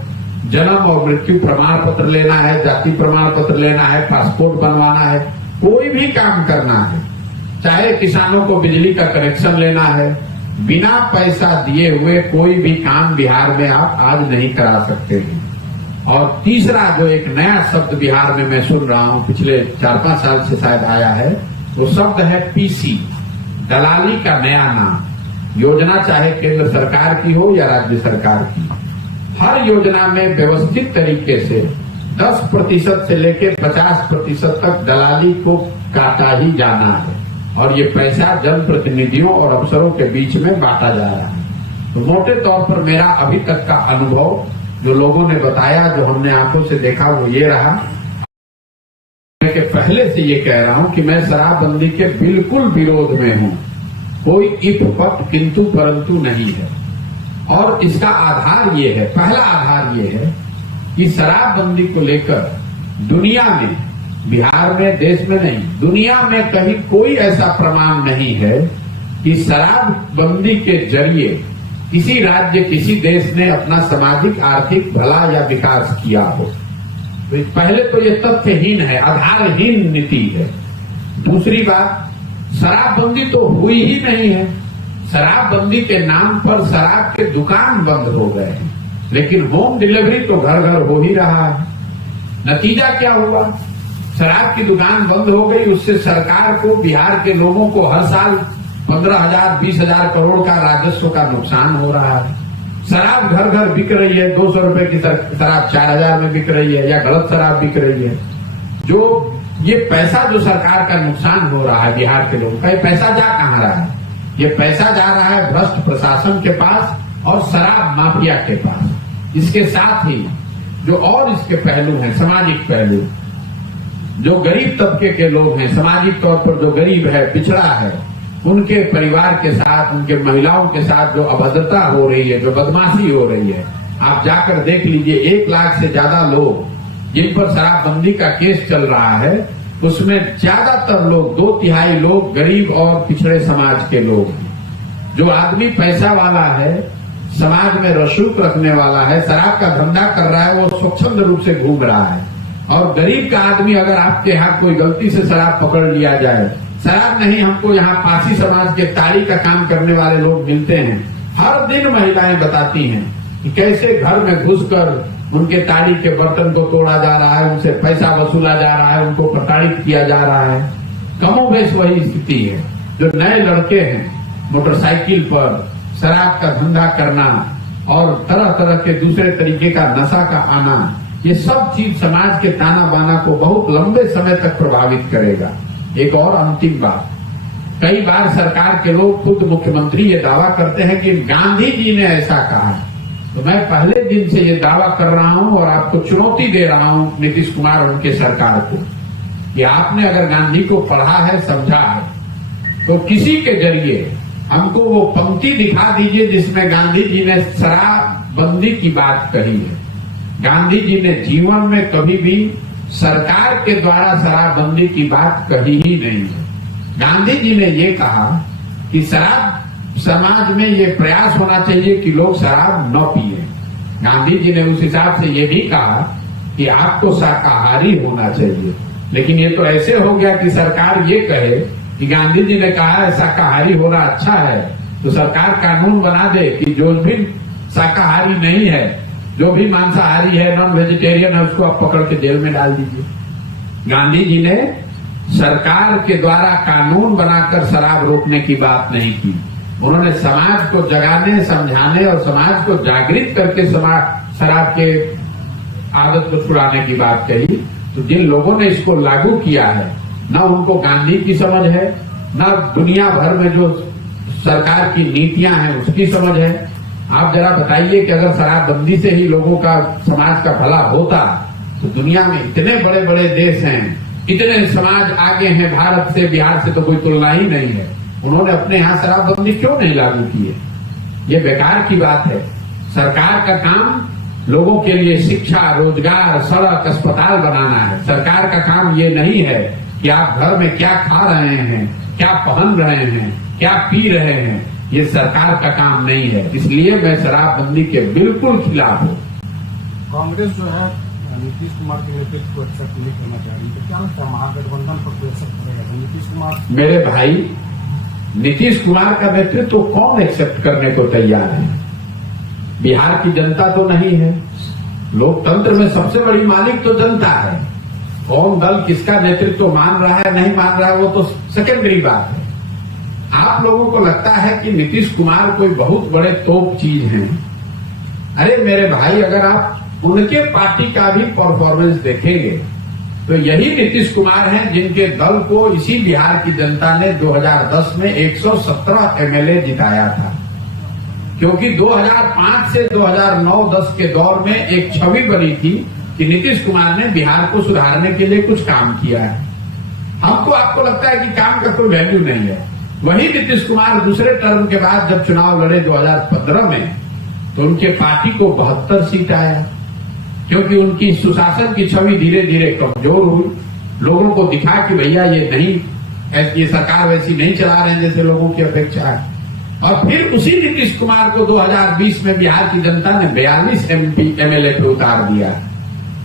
जन्म और मृत्यु प्रमाण पत्र लेना है, जाति प्रमाण पत्र लेना है, पासपोर्ट बनवाना है, कोई भी काम करना है, चाहे किसानों को बिजली का कनेक्शन लेना है, बिना पैसा दिए हुए कोई भी काम बिहार में आप आज नहीं करा सकते हैं। और तीसरा जो एक नया शब्द बिहार में मैं सुन रहा हूं, पिछले 4-5 साल से शायद आया है, वो शब्द है पीसी, दलाली का नया नाम। योजना चाहे केंद्र सरकार की हो या राज्य सरकार की, हर योजना में व्यवस्थित तरीके से 10% से लेकर 50% तक दलाली को काटा ही जाना है और ये पैसा जनप्रतिनिधियों और अफसरों के बीच में बांटा जा रहा है। तो मोटे तौर पर मेरा अभी तक का अनुभव, जो लोगों ने बताया, जो हमने आंखों से देखा, वो ये रहा कि पहले से ये कह रहा हूं कि मैं शराबबंदी के बिल्कुल विरोध में हूं। कोई इफ पट किंतु परंतु नहीं है। और इसका आधार ये है, पहला आधार ये है कि शराबबंदी को लेकर दुनिया में, बिहार में, देश में नहीं, दुनिया में कहीं कोई ऐसा प्रमाण नहीं है कि शराबबंदी के जरिए किसी राज्य, किसी देश ने अपना सामाजिक आर्थिक भला या विकास किया हो। तो पहले तो ये तथ्यहीन है, आधारहीन नीति है। दूसरी बात, शराबबंदी तो हुई ही नहीं है। शराबबंदी के नाम पर शराब के दुकान बंद हो गए हैं, लेकिन होम डिलीवरी तो घर घर हो ही रहा है। नतीजा क्या हुआ? शराब की दुकान बंद हो गई, उससे सरकार को, बिहार के लोगों को हर साल 15,000, 20,000 करोड़ का राजस्व का नुकसान हो रहा है। शराब घर घर बिक रही है, 200 रुपए की शराब 4,000 में बिक रही है, या गलत शराब बिक रही है। जो ये पैसा जो सरकार का नुकसान हो रहा है बिहार के लोगों का, ये पैसा जा कहां रहा है? ये पैसा जा रहा है भ्रष्ट प्रशासन के पास और शराब माफिया के पास। इसके साथ ही जो और इसके पहलू हैं, सामाजिक पहलू, जो गरीब तबके के लोग हैं, सामाजिक तौर पर जो गरीब है, पिछड़ा है, उनके परिवार के साथ, उनके महिलाओं के साथ जो अभद्रता हो रही है, जो बदमाशी हो रही है, आप जाकर देख लीजिए। 1 लाख से ज्यादा लोग जिन पर शराबबंदी का केस चल रहा है, उसमें ज्यादातर लोग, 2/3 लोग गरीब और पिछड़े समाज के लोग हैं। जो आदमी पैसा वाला है, समाज में रसूख रखने वाला है, शराब का धंधा कर रहा है, वो स्वच्छंद रूप से घूम रहा है। और गरीब का आदमी, अगर आपके यहाँ कोई गलती से शराब पकड़ लिया जाए, शराब नहीं, हमको यहाँ पासी समाज के ताड़ी का काम करने वाले लोग मिलते हैं। हर दिन महिलाएं बताती हैं कि कैसे घर में घुसकर उनके ताड़ी के बर्तन को तोड़ा जा रहा है, उनसे पैसा वसूला जा रहा है, उनको प्रताड़ित किया जा रहा है। कमोबेश वही स्थिति है। जो नए लड़के हैं मोटरसाइकिल पर शराब का धंधा करना और तरह तरह के दूसरे तरीके का नशा का आना, ये सब चीज समाज के ताना बाना को बहुत लंबे समय तक प्रभावित करेगा। एक और अंतिम बात, कई बार सरकार के लोग, खुद मुख्यमंत्री ये दावा करते हैं कि गांधी जी ने ऐसा कहा है। तो मैं पहले दिन से ये दावा कर रहा हूं और आपको चुनौती दे रहा हूं नीतीश कुमार और उनके सरकार को, कि आपने अगर गांधी को पढ़ा है, समझा है, तो किसी के जरिए हमको वो पंक्ति दिखा दीजिए जिसमें गांधी जी ने शराबबंदी की बात कही है। गांधी जी ने जीवन में कभी भी सरकार के द्वारा शराबबंदी की बात कही ही नहीं है। गांधी जी ने ये कहा कि शराब समाज में ये प्रयास होना चाहिए कि लोग शराब न पिए। गांधी जी ने उस हिसाब से ये भी कहा कि आपको शाकाहारी होना चाहिए। लेकिन ये तो ऐसे हो गया कि सरकार ये कहे कि गांधी जी ने कहा है शाकाहारी होना अच्छा है, तो सरकार कानून बना दे कि जो भी शाकाहारी नहीं है, जो भी मांसाहारी है, नॉन वेजिटेरियन है, उसको आप पकड़ के जेल में डाल दीजिए। गांधी जी ने सरकार के द्वारा कानून बनाकर शराब रोकने की बात नहीं की। उन्होंने समाज को जगाने, समझाने और समाज को जागृत करके शराब के आदत को छुड़ाने की बात कही। तो जिन लोगों ने इसको लागू किया है, न उनको गांधी की समझ है, न दुनिया भर में जो सरकार की नीतियां हैं उसकी समझ है। आप जरा बताइए कि अगर शराबबंदी से ही लोगों का, समाज का भला होता, तो दुनिया में इतने बड़े बड़े देश हैं, इतने समाज आगे हैं, भारत से, बिहार से तो कोई तुलना ही नहीं है। उन्होंने अपने यहाँ शराबबंदी क्यों नहीं लागू की है? ये बेकार की बात है। सरकार का काम लोगों के लिए शिक्षा, रोजगार, सड़क, अस्पताल बनाना है। सरकार का काम ये नहीं है कि आप घर में क्या खा रहे हैं, क्या पहन रहे हैं, क्या पी रहे हैं। ये सरकार का काम नहीं है। इसलिए मैं शराबबंदी के बिल्कुल खिलाफ हूँ। कांग्रेस जो है नीतीश कुमार के नेतृत्व को एक्सेप्ट नहीं करना चाह रही, तो क्या लगता है महागठबंधन पर तो एक्सेप्ट करेगा नीतीश कुमार? मेरे भाई, नीतीश कुमार का नेतृत्व कौन एक्सेप्ट करने को तैयार है? बिहार की जनता तो नहीं है। लोकतंत्र में सबसे बड़ी मालिक तो जनता है। कौन दल किसका नेतृत्व मान रहा है, नहीं मान रहा है, वो तो सेकेंडरी बात है। आप लोगों को लगता है कि नीतीश कुमार कोई बहुत बड़े तोप चीज हैं। अरे मेरे भाई, अगर आप उनके पार्टी का भी परफॉर्मेंस देखेंगे तो यही नीतीश कुमार हैं जिनके दल को इसी बिहार की जनता ने 2010 में 117 एमएलए जिताया था। क्योंकि 2005 से 2009-10 के दौर में एक छवि बनी थी कि नीतीश कुमार ने बिहार को सुधारने के लिए कुछ काम किया है। हमको, आपको लगता है कि काम का कोई वैल्यू नहीं है। वही नीतीश कुमार दूसरे टर्म के बाद जब चुनाव लड़े 2015 में, तो उनके पार्टी को 72 सीट आया, क्योंकि उनकी सुशासन की छवि धीरे धीरे कमजोर हुई। लोगों को दिखा कि भैया ये सरकार वैसी नहीं चला रहे हैं जैसे लोगों की अपेक्षा है। और फिर उसी नीतीश कुमार को 2020 में बिहार की जनता ने 42 एमएलए पे उतार दिया।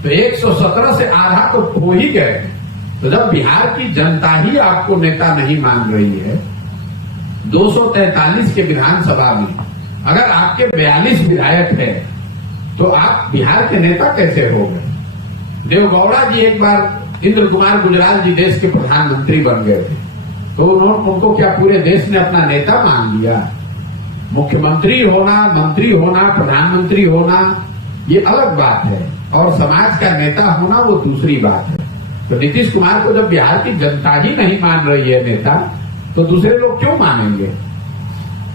तो 117 से आधा तो खो ही गए। तो जब बिहार की जनता ही आपको नेता नहीं मान रही है, 243 के विधानसभा में अगर आपके 42 विधायक है, तो आप बिहार के नेता कैसे हो गए? देवगौड़ा जी एक बार इंद्र कुमार गुजराल जी देश के प्रधानमंत्री बन गए थे, तो उनको क्या पूरे देश ने अपना नेता मान लिया? मुख्यमंत्री होना, मंत्री होना, प्रधानमंत्री होना ये अलग बात है, और समाज का नेता होना वो दूसरी बात है। तो नीतीश कुमार को जब बिहार की जनता ही नहीं मान रही है नेता, तो दूसरे लोग क्यों मानेंगे?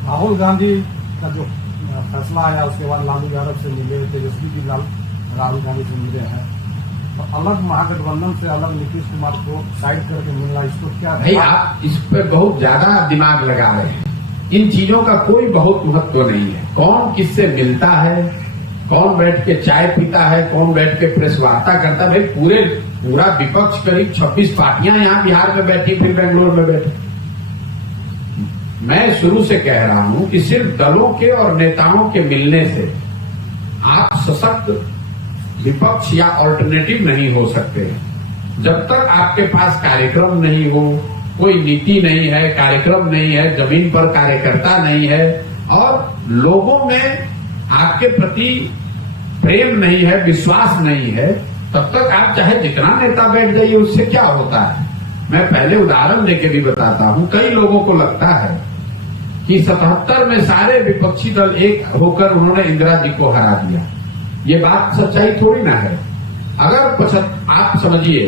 राहुल गांधी का जो फैसला आया उसके बाद लालू यादव से मिले, तेजस्वी भी राहुल गांधी से मिले हैं, तो अलग महागठबंधन से अलग नीतीश कुमार को साइड करके मिलना, इसको क्या? भाई, आप इस पर बहुत ज्यादा दिमाग लगा रहे हैं। इन चीजों का कोई बहुत महत्व नहीं है। कौन किससे मिलता है, कौन बैठ के चाय पीता है, कौन बैठ के प्रेस वार्ता करता है। भाई, पूरा विपक्ष करीब 26 पार्टियां यहाँ बिहार में बैठी, फिर बेंगलोर में बैठी। मैं शुरू से कह रहा हूं कि सिर्फ दलों के और नेताओं के मिलने से आप सशक्त विपक्ष या ऑल्टरनेटिव नहीं हो सकते। जब तक आपके पास कार्यक्रम नहीं हो, कोई नीति नहीं है, कार्यक्रम नहीं है, जमीन पर कार्यकर्ता नहीं है, और लोगों में आपके प्रति प्रेम नहीं है, विश्वास नहीं है, तब तक आप चाहे जितना नेता बैठ जाइए, उससे क्या होता है। मैं पहले उदाहरण देके भी बताता हूं। कई लोगों को लगता है कि 77 में सारे विपक्षी दल एक होकर उन्होंने इंदिरा जी को हरा दिया। ये बात सच्चाई थोड़ी ना है। अगर आप समझिए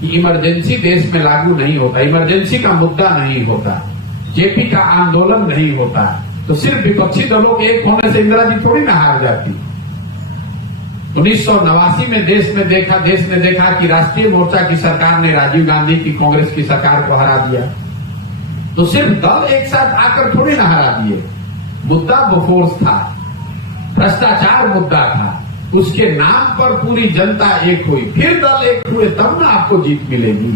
कि इमरजेंसी देश में लागू नहीं होता, इमरजेंसी का मुद्दा नहीं होता, जेपी का आंदोलन नहीं होता, तो सिर्फ विपक्षी दलों के एक होने से इंदिरा जी थोड़ी ना हार जाती। 1989 में देश ने देखा कि राष्ट्रीय मोर्चा की सरकार ने राजीव गांधी की कांग्रेस की सरकार को हरा दिया। तो सिर्फ दल एक साथ आकर थोड़ी ना हरा दिए। मुद्दा बोफोर्स था, भ्रष्टाचार मुद्दा था, उसके नाम पर पूरी जनता एक हुई, फिर दल एक हुए, तब ना आपको जीत मिलेगी।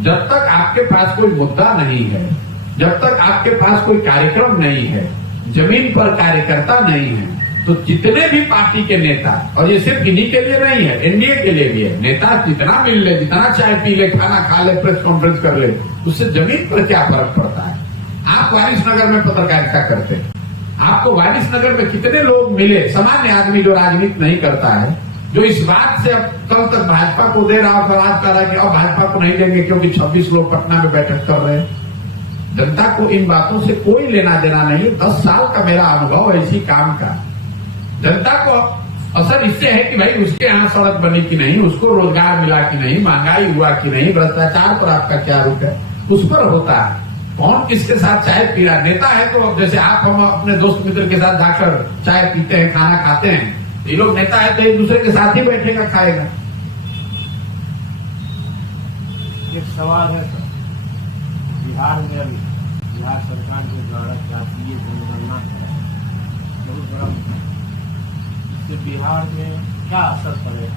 जब तक आपके पास कोई मुद्दा नहीं है, जब तक आपके पास कोई कार्यक्रम नहीं है, जमीन पर कार्यकर्ता नहीं है, तो जितने भी पार्टी के नेता, और ये सिर्फ इन्हीं के लिए नहीं है, एनडीए के लिए भी है, नेता जितना मिल ले, जितना चाय पी ले, खाना खा ले, प्रेस कॉन्फ्रेंस कर ले, उससे जमीन पर क्या फर्क पड़ता है। आप वारिसनगर में पत्रकारिता करते हैं, आपको वारिसनगर में कितने लोग मिले, सामान्य आदमी जो राजनीति नहीं करता है, जो इस बात से अब कल तक भाजपा को दे रहा और सवाल कर रहा है कि अब भाजपा को नहीं देंगे क्योंकि 26 लोग पटना में बैठक कर रहे हैं। जनता को इन बातों से कोई लेना देना नहीं है। 10 साल का मेरा अनुभव है इसी काम का। जनता को असर इससे है कि भाई उसके यहाँ सड़क बनी कि नहीं, उसको रोजगार मिला कि नहीं, महंगाई हुआ कि नहीं, भ्रष्टाचार पर आपका क्या रुख है, उस पर होता है। कौन किसके साथ चाय पी रहा, नेता है तो जैसे आप हम अपने दोस्त मित्र के साथ जाकर चाय पीते हैं, खाना खाते हैं, ये लोग नेता है तो एक दूसरे के साथ ही बैठेगा, खाएगा। एक सवाल है सर, बिहार में अभी बिहार सरकार के द्वारा जातीय जनगणना है, बहुत बड़ा मुद्दा, इससे बिहार में क्या असर पड़ेगा?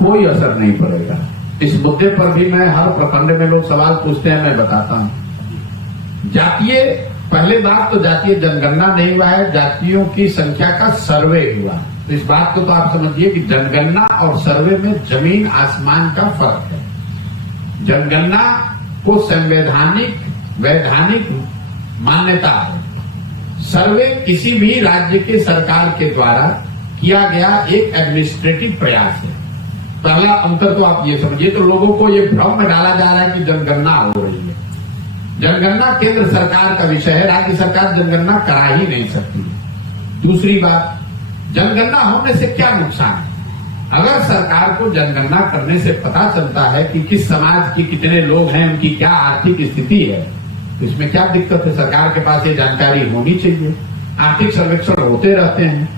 कोई असर नहीं पड़ेगा। इस मुद्दे पर भी मैं हर प्रखंड में लोग सवाल पूछते हैं, मैं बताता हूं। जातीय, पहले बात तो जातीय जनगणना नहीं हुआ है, जातियों की संख्या का सर्वे हुआ। तो इस बात को तो आप समझिए कि जनगणना और सर्वे में जमीन आसमान का फर्क है। जनगणना को संवैधानिक वैधानिक मान्यता है, सर्वे किसी भी राज्य के सरकार के द्वारा किया गया एक एडमिनिस्ट्रेटिव प्रयास है। पहला अंतर तो आप ये समझिए, तो लोगों को ये भ्रम में डाला जा रहा है कि जनगणना हो रही है। जनगणना केंद्र सरकार का विषय है, राज्य सरकार जनगणना करा ही नहीं सकती। दूसरी बात, जनगणना होने से क्या नुकसान है? अगर सरकार को जनगणना करने से पता चलता है कि किस समाज के कितने लोग हैं, उनकी क्या आर्थिक स्थिति है, तो इसमें क्या दिक्कत है? सरकार के पास ये जानकारी होनी चाहिए। आर्थिक सर्वेक्षण होते रहते हैं,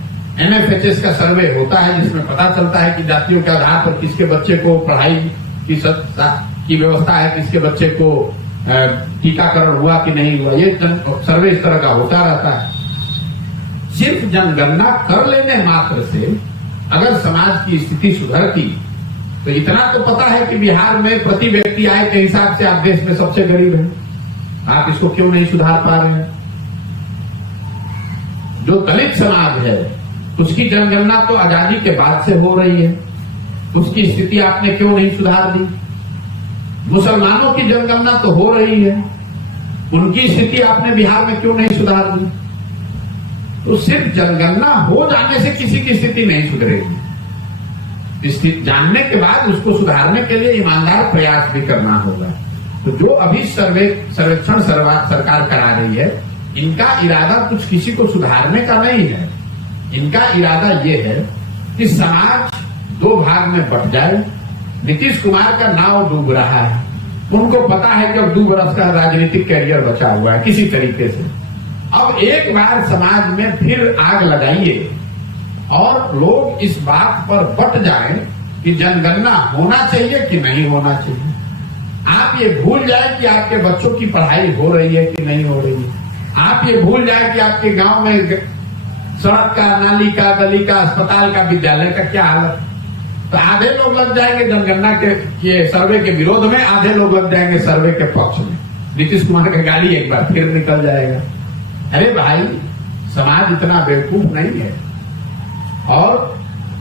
एमएफएचएस का सर्वे होता है जिसमें पता चलता है कि जातियों के आधार पर किसके बच्चे को पढ़ाई की व्यवस्था है, किसके बच्चे को टीकाकरण हुआ कि नहीं हुआ। ये सर्वे इस तरह का होता रहता है। सिर्फ जनगणना कर लेने मात्र से अगर समाज की स्थिति सुधरती, तो इतना तो पता है कि बिहार में प्रति व्यक्ति आय के हिसाब से आप देश में सबसे गरीब हैं। आप इसको क्यों नहीं सुधार पा रहे हैं? जो दलित समाज है उसकी जनगणना तो आजादी के बाद से हो रही है, उसकी स्थिति आपने क्यों नहीं सुधार दी? मुसलमानों की जनगणना तो हो रही है, उनकी स्थिति आपने बिहार में क्यों नहीं सुधार दी? तो सिर्फ जनगणना हो जाने से किसी की स्थिति नहीं सुधरेगी। स्थिति जानने के बाद उसको सुधारने के लिए ईमानदार प्रयास भी करना होगा। तो जो अभी सर्वेक्षण सरकार करा रही है, इनका इरादा कुछ किसी को सुधारने का नहीं है। इनका इरादा यह है कि समाज दो भाग में बट जाए। नीतीश कुमार का नाव डूब रहा है, उनको पता है कि अब 2 वर्ष का राजनीतिक कैरियर बचा हुआ है किसी तरीके से। अब एक बार समाज में फिर आग लगाइए और लोग इस बात पर बट जाएं कि जनगणना होना चाहिए कि नहीं होना चाहिए। आप ये भूल जाए कि आपके बच्चों की पढ़ाई हो रही है कि नहीं हो रही है। आप ये भूल जाए कि आपके गांव में सड़क का, नाली का, गली का, अस्पताल का, विद्यालय का क्या हालत। तो आधे लोग लग जाएंगे जनगणना के सर्वे के विरोध में, आधे लोग लग जाएंगे सर्वे के पक्ष में। नीतीश कुमार का गाली एक बार फिर निकल जाएगा। अरे भाई, समाज इतना बेवकूफ नहीं है, और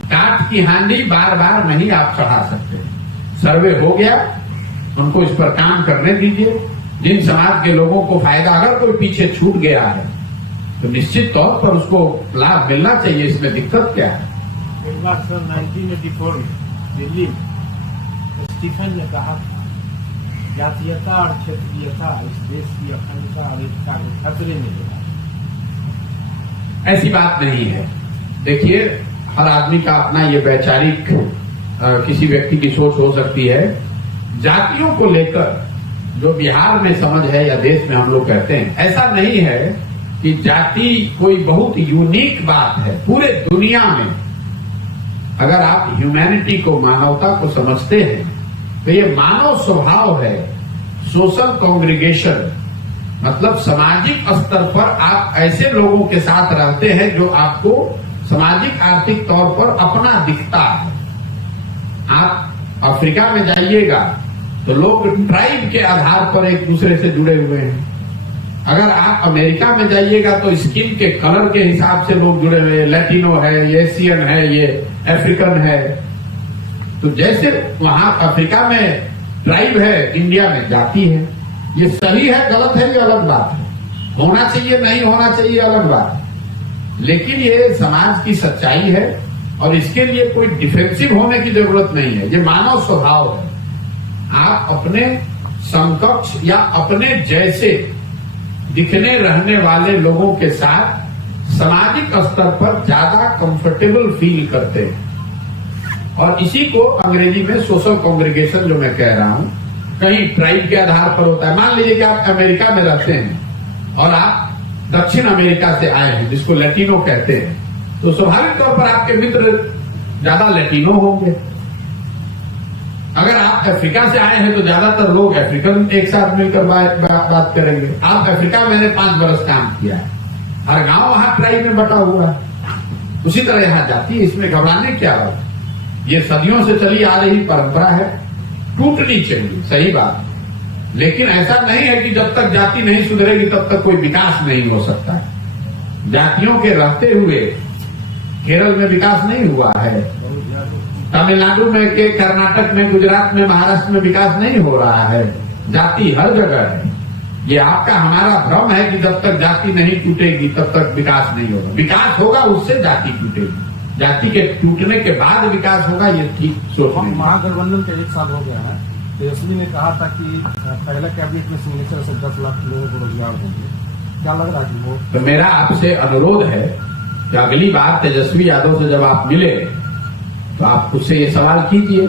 काठ की हांडी बार बार नहीं आप चढ़ा सकते। सर्वे हो गया, उनको इस पर काम करने दीजिए। जिन समाज के लोगों को फायदा, अगर कोई पीछे छूट गया है तो निश्चित तौर पर उसको लाभ मिलना चाहिए, इसमें दिक्कत क्या है? एक बार सन 1984 में दिल्ली में स्टीफन ने कहा जातीयता और क्षेत्रीयता इस देश की अखंडता और एकता को खतरे में ले ऐसी बात नहीं है। देखिए, हर आदमी का अपना ये वैचारिक किसी व्यक्ति की सोच हो सकती है। जातियों को लेकर जो बिहार में समझ है या देश में हम लोग कहते हैं, ऐसा नहीं है कि जाति कोई बहुत यूनिक बात है। पूरे दुनिया में अगर आप ह्यूमैनिटी को, मानवता को समझते हैं तो ये मानव स्वभाव है। सोशल कॉन्ग्रीगेशन मतलब सामाजिक स्तर पर आप ऐसे लोगों के साथ रहते हैं जो आपको सामाजिक आर्थिक तौर पर अपना दिखता है। आप अफ्रीका में जाइएगा तो लोग ट्राइब के आधार पर एक दूसरे से जुड़े हुए हैं। अगर आप अमेरिका में जाइएगा तो स्किन के कलर के हिसाब से लोग जुड़े हुए हैं। लैटिनो है, ये एशियन है, ये अफ्रीकन है। तो जैसे वहां अफ्रीका में ट्राइब है, इंडिया में जाति है। ये सही है गलत है ये अलग बात है, होना चाहिए नहीं होना चाहिए अलग बात है, लेकिन ये समाज की सच्चाई है और इसके लिए कोई डिफेंसिव होने की जरूरत नहीं है। ये मानव स्वभाव है। आप अपने समकक्ष या अपने जैसे दिखने रहने वाले लोगों के साथ सामाजिक स्तर पर ज्यादा कंफर्टेबल फील करते हैं और इसी को अंग्रेजी में सोशल कॉन्ग्रीगेशन जो मैं कह रहा हूं, कहीं ट्राइब के आधार पर होता है। मान लीजिए कि आप अमेरिका में रहते हैं और आप दक्षिण अमेरिका से आए हैं जिसको लैटिनो कहते हैं, तो स्वाभाविक तौर पर आपके मित्र ज्यादा लैटिनो होंगे। अगर आप अफ्रीका से आए हैं तो ज्यादातर लोग अफ्रीकन एक साथ मिलकर बात करेंगे। आप अफ्रीका में 5 बरस काम किया है, हर गांव वहां ट्राइब में बटा हुआ है। उसी तरह यहां जाती है, इसमें घबराने क्या बात। ये सदियों से चली आ रही परंपरा है, टूटनी चाहिए, सही बात। लेकिन ऐसा नहीं है कि जब तक जाति नहीं सुधरेगी तब तक कोई विकास नहीं हो सकता। जातियों के रहते हुए केरल में विकास नहीं हुआ है, तमिलनाडु में, के कर्नाटक में, गुजरात में, महाराष्ट्र में विकास नहीं हो रहा है। जाति हर जगह है। ये आपका हमारा भ्रम है कि जब तक जाति नहीं टूटेगी तब तक विकास नहीं होगा। विकास होगा, उससे जाति टूटेगी। जाति के टूटने के बाद विकास होगा, ये ठीक सोच नहीं। महागठबंधन का 1 साल हो गया है। तेजस्वी ने कहा था कि पहले कैबिनेट में सिग्नेचर से 10 लाख लोगों को रोजगार देंगे। क्या लग रहा है कि वो? तो मेरा आपसे अनुरोध है कि अगली बार तेजस्वी यादव से जब आप मिले तो आप उससे ये सवाल कीजिए।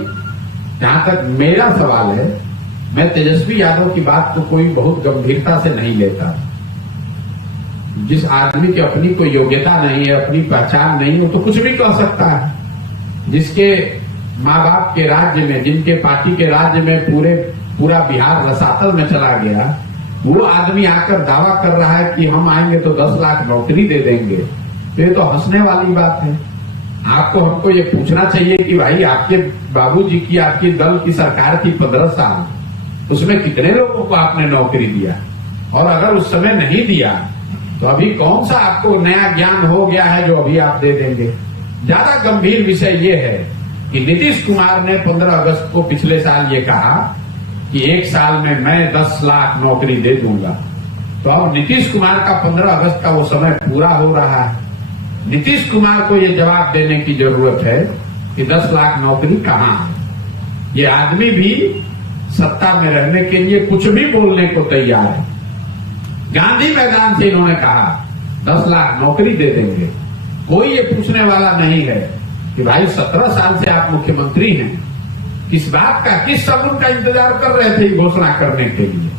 जहां तक मेरा सवाल है, मैं तेजस्वी यादव की बात को कोई बहुत गंभीरता से नहीं लेता। जिस आदमी की अपनी कोई योग्यता नहीं है, अपनी पहचान नहीं है, तो कुछ भी कह सकता है। जिसके माँ बाप के राज्य में, जिनके पार्टी के राज्य में पूरा बिहार रसातल में चला गया, वो आदमी आकर दावा कर रहा है कि हम आएंगे तो 10 लाख नौकरी दे देंगे। तो ये तो हंसने वाली बात है। आपको हमको ये पूछना चाहिए कि भाई आपके बाबूजी की, आपकी दल की सरकार थी 15 साल, उसमें कितने लोगों को आपने नौकरी दिया? और अगर उस समय नहीं दिया तो अभी कौन सा आपको नया ज्ञान हो गया है जो अभी आप दे देंगे? ज्यादा गंभीर विषय ये है कि नीतीश कुमार ने 15 अगस्त को पिछले साल ये कहा कि 1 साल में मैं 10 लाख नौकरी दे दूंगा। तो अब नीतीश कुमार का 15 अगस्त का वो समय पूरा हो रहा है। नीतीश कुमार को ये जवाब देने की जरूरत है कि 10 लाख नौकरी कहां है। ये आदमी भी सत्ता में रहने के लिए कुछ भी बोलने को तैयार है। गांधी मैदान से इन्होंने कहा 10 लाख नौकरी दे देंगे। कोई ये पूछने वाला नहीं है कि भाई 17 साल से आप मुख्यमंत्री हैं, किस बात का, किस सबूत का इंतजार कर रहे थे घोषणा करने के लिए?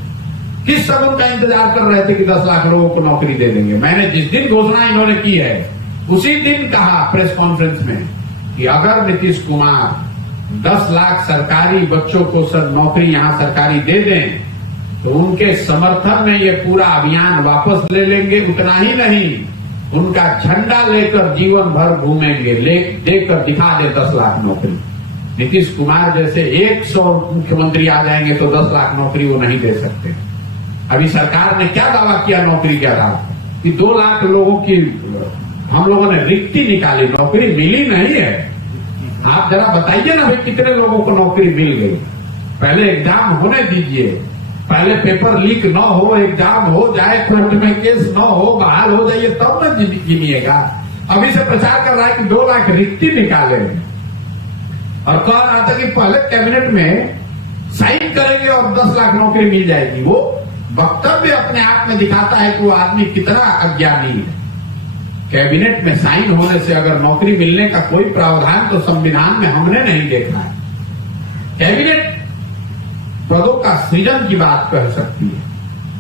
किस सबूत का इंतजार कर रहे थे कि 10 लाख लोगों को नौकरी दे देंगे? मैंने जिस दिन घोषणा इन्होंने की है उसी दिन कहा प्रेस कॉन्फ्रेंस में कि अगर नीतीश कुमार 10 लाख सरकारी बच्चों को नौकरी यहां सरकारी दे दें तो उनके समर्थन में ये पूरा अभियान वापस ले लेंगे। उतना ही नहीं, उनका झंडा लेकर जीवन भर घूमेंगे, देकर दिखा दे 10 लाख नौकरी। नीतीश कुमार जैसे 100 मुख्यमंत्री आ जाएंगे तो 10 लाख नौकरी वो नहीं दे सकते। अभी सरकार ने क्या दावा किया नौकरी के आधार पर कि 2 लाख लोगों की हम लोगों ने रिक्ति निकाली, नौकरी मिली नहीं है। आप जरा बताइए ना भाई कितने लोगों को नौकरी मिल गई? पहले एग्जाम होने दीजिए, पहले पेपर लीक न हो, एग्जाम हो जाए, कोर्ट में केस न हो, बहाल हो जाइए, तब न गिनिएगा। अभी से प्रचार कर रहा है कि 2 लाख रिक्ति निकाले और कह रहा था कि पहले कैबिनेट में साइन करेंगे और 10 लाख नौकरी मिल जाएगी। वो वक्तव्य अपने आप में दिखाता है कि वो आदमी कितना अज्ञानी है। कैबिनेट में साइन होने से अगर नौकरी मिलने का कोई प्रावधान तो संविधान में हमने नहीं देखा है। कैबिनेट पदों का सृजन की बात कह सकती है,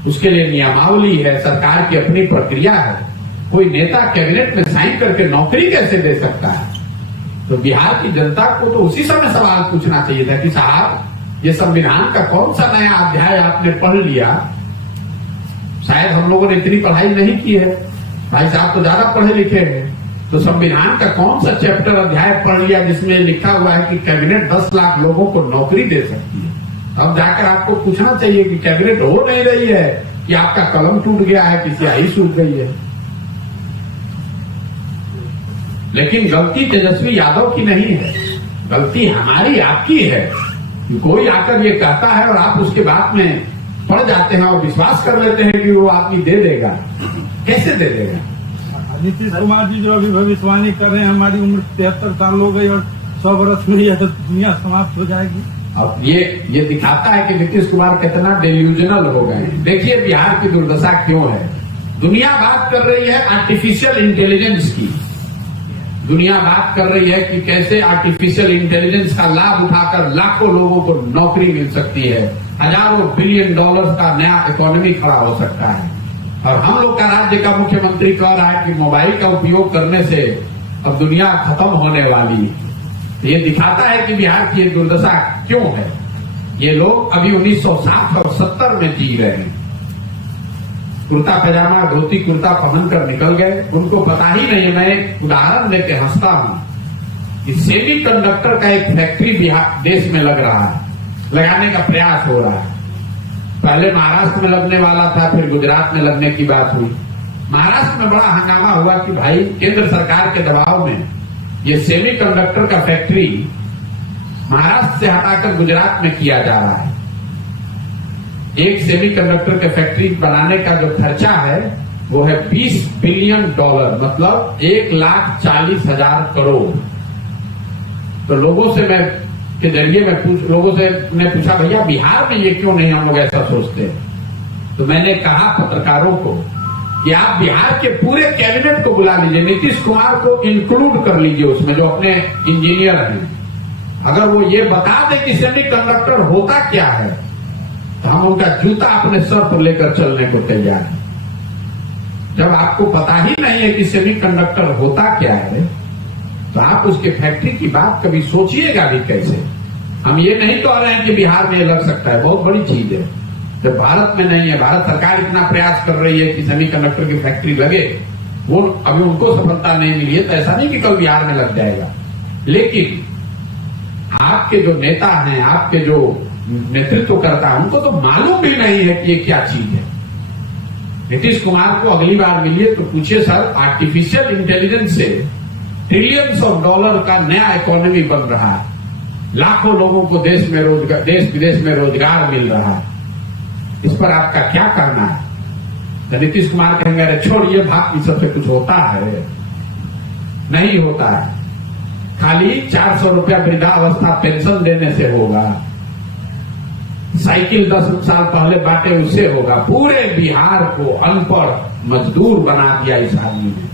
उसके लिए नियमावली है, सरकार की अपनी प्रक्रिया है। कोई नेता कैबिनेट में साइन करके नौकरी कैसे दे सकता है? तो बिहार की जनता को तो उसी समय सवाल पूछना चाहिए था कि साहब, ये संविधान का कौन सा नया अध्याय आपने पढ़ लिया? शायद हम लोगों ने इतनी पढ़ाई नहीं की है, भाई साहब तो ज्यादा पढ़े लिखे हैं, तो संविधान का कौन सा चैप्टर अध्याय पढ़ लिया जिसमें लिखा हुआ है कि कैबिनेट 10 लाख लोगों को नौकरी दे सकती है? अब जाकर आपको पूछना चाहिए कि कैबिनेट हो नहीं रही है कि आपका कलम टूट गया है कि स्याही सूख गई है। लेकिन गलती तेजस्वी यादव की नहीं है, गलती हमारी आपकी है कि कोई आकर ये कहता है और आप उसके बाद में पड़ जाते हैं और विश्वास कर लेते हैं कि वो आदमी दे देगा। कैसे दे देगा? नीतीश कुमार जी जो अभी भविष्यवाणी कर रहे हैं, हमारी उम्र 73 साल हो गई और 100 वर्ष में यह दुनिया समाप्त हो जाएगी। अब ये दिखाता है कि नीतीश कुमार कितना डेल्यूजनल हो गए हैं। देखिए बिहार की दुर्दशा क्यों है। दुनिया बात कर रही है आर्टिफिशियल इंटेलिजेंस की, दुनिया बात कर रही है कि कैसे आर्टिफिशियल इंटेलिजेंस का लाभ उठाकर लाखों लोगों को नौकरी मिल सकती है, हजारों बिलियन डॉलर्स का नया इकोनॉमी खड़ा हो सकता है। और हम लोग का राज्य का मुख्यमंत्री कह रहा है कि मोबाइल का उपयोग करने से अब दुनिया खत्म होने वाली है। ये दिखाता है कि बिहार की ये दुर्दशा क्यों है। ये लोग अभी 1960 और 70 में जी रहे हैं। कुर्ता पैजामा धोती कुर्ता पहनकर निकल गए, उनको पता ही नहीं। मैं एक उदाहरण लेके हंसता हूं कि सेमी कंडक्टर का एक फैक्ट्री बिहार देश में लग रहा है, लगाने का प्रयास हो रहा है। पहले महाराष्ट्र में लगने वाला था, फिर गुजरात में लगने की बात हुई। महाराष्ट्र में बड़ा हंगामा हुआ कि भाई केंद्र सरकार के दबाव में ये सेमी कंडक्टर का फैक्ट्री महाराष्ट्र से हटाकर गुजरात में किया जा रहा है। एक सेमी कंडक्टर के फैक्ट्री बनाने का जो खर्चा है वो है $20 बिलियन, मतलब 1,40,000 करोड़। तो लोगों से मैं के जरिए लोगों से मैं पूछा, भैया बिहार में ये क्यों नहीं हम लोग ऐसा सोचते? तो मैंने कहा पत्रकारों को कि आप बिहार के पूरे कैबिनेट को बुला लीजिए, नीतीश कुमार को इंक्लूड कर लीजिए उसमें, जो अपने इंजीनियर हैं। अगर वो ये बता दे कि सेमी कंडक्टर होता क्या है तो हम उनका जूता अपने सर पर लेकर चलने को तैयार हैं। जब आपको पता ही नहीं है कि सेमी कंडक्टर होता क्या है तो आप उसके फैक्ट्री की बात कभी सोचिएगा भी कैसे? हम ये नहीं कह रहे हैं कि बिहार में लग सकता है, बहुत बड़ी चीज है। जब भारत में नहीं है, भारत सरकार इतना प्रयास कर रही है कि सेमी कंडक्टर की फैक्ट्री लगे, वो अभी उनको सफलता नहीं मिली है, तो ऐसा नहीं कि कल बिहार में लग जाएगा। लेकिन आपके जो नेता हैं, आपके जो नेतृत्व करता है, उनको तो मालूम भी नहीं है कि ये क्या चीज है। नीतीश कुमार को अगली बार मिलिए तो पूछिए, सर आर्टिफिशियल इंटेलिजेंस से ट्रिलियंस ऑफ डॉलर का नया इकोनॉमी बन रहा है, लाखों लोगों को देश विदेश में रोजगार मिल रहा है, इस पर आपका क्या करना है? तो नीतीश कुमार कहेंगे अरे छोड़िए, बाकी सबसे कुछ होता है? नहीं होता है। खाली 400 रुपया वृद्धावस्था पेंशन देने से होगा, साइकिल 10 साल पहले बांटे उससे होगा। पूरे बिहार को अनपढ़ मजदूर बना दिया इस आदमी ने।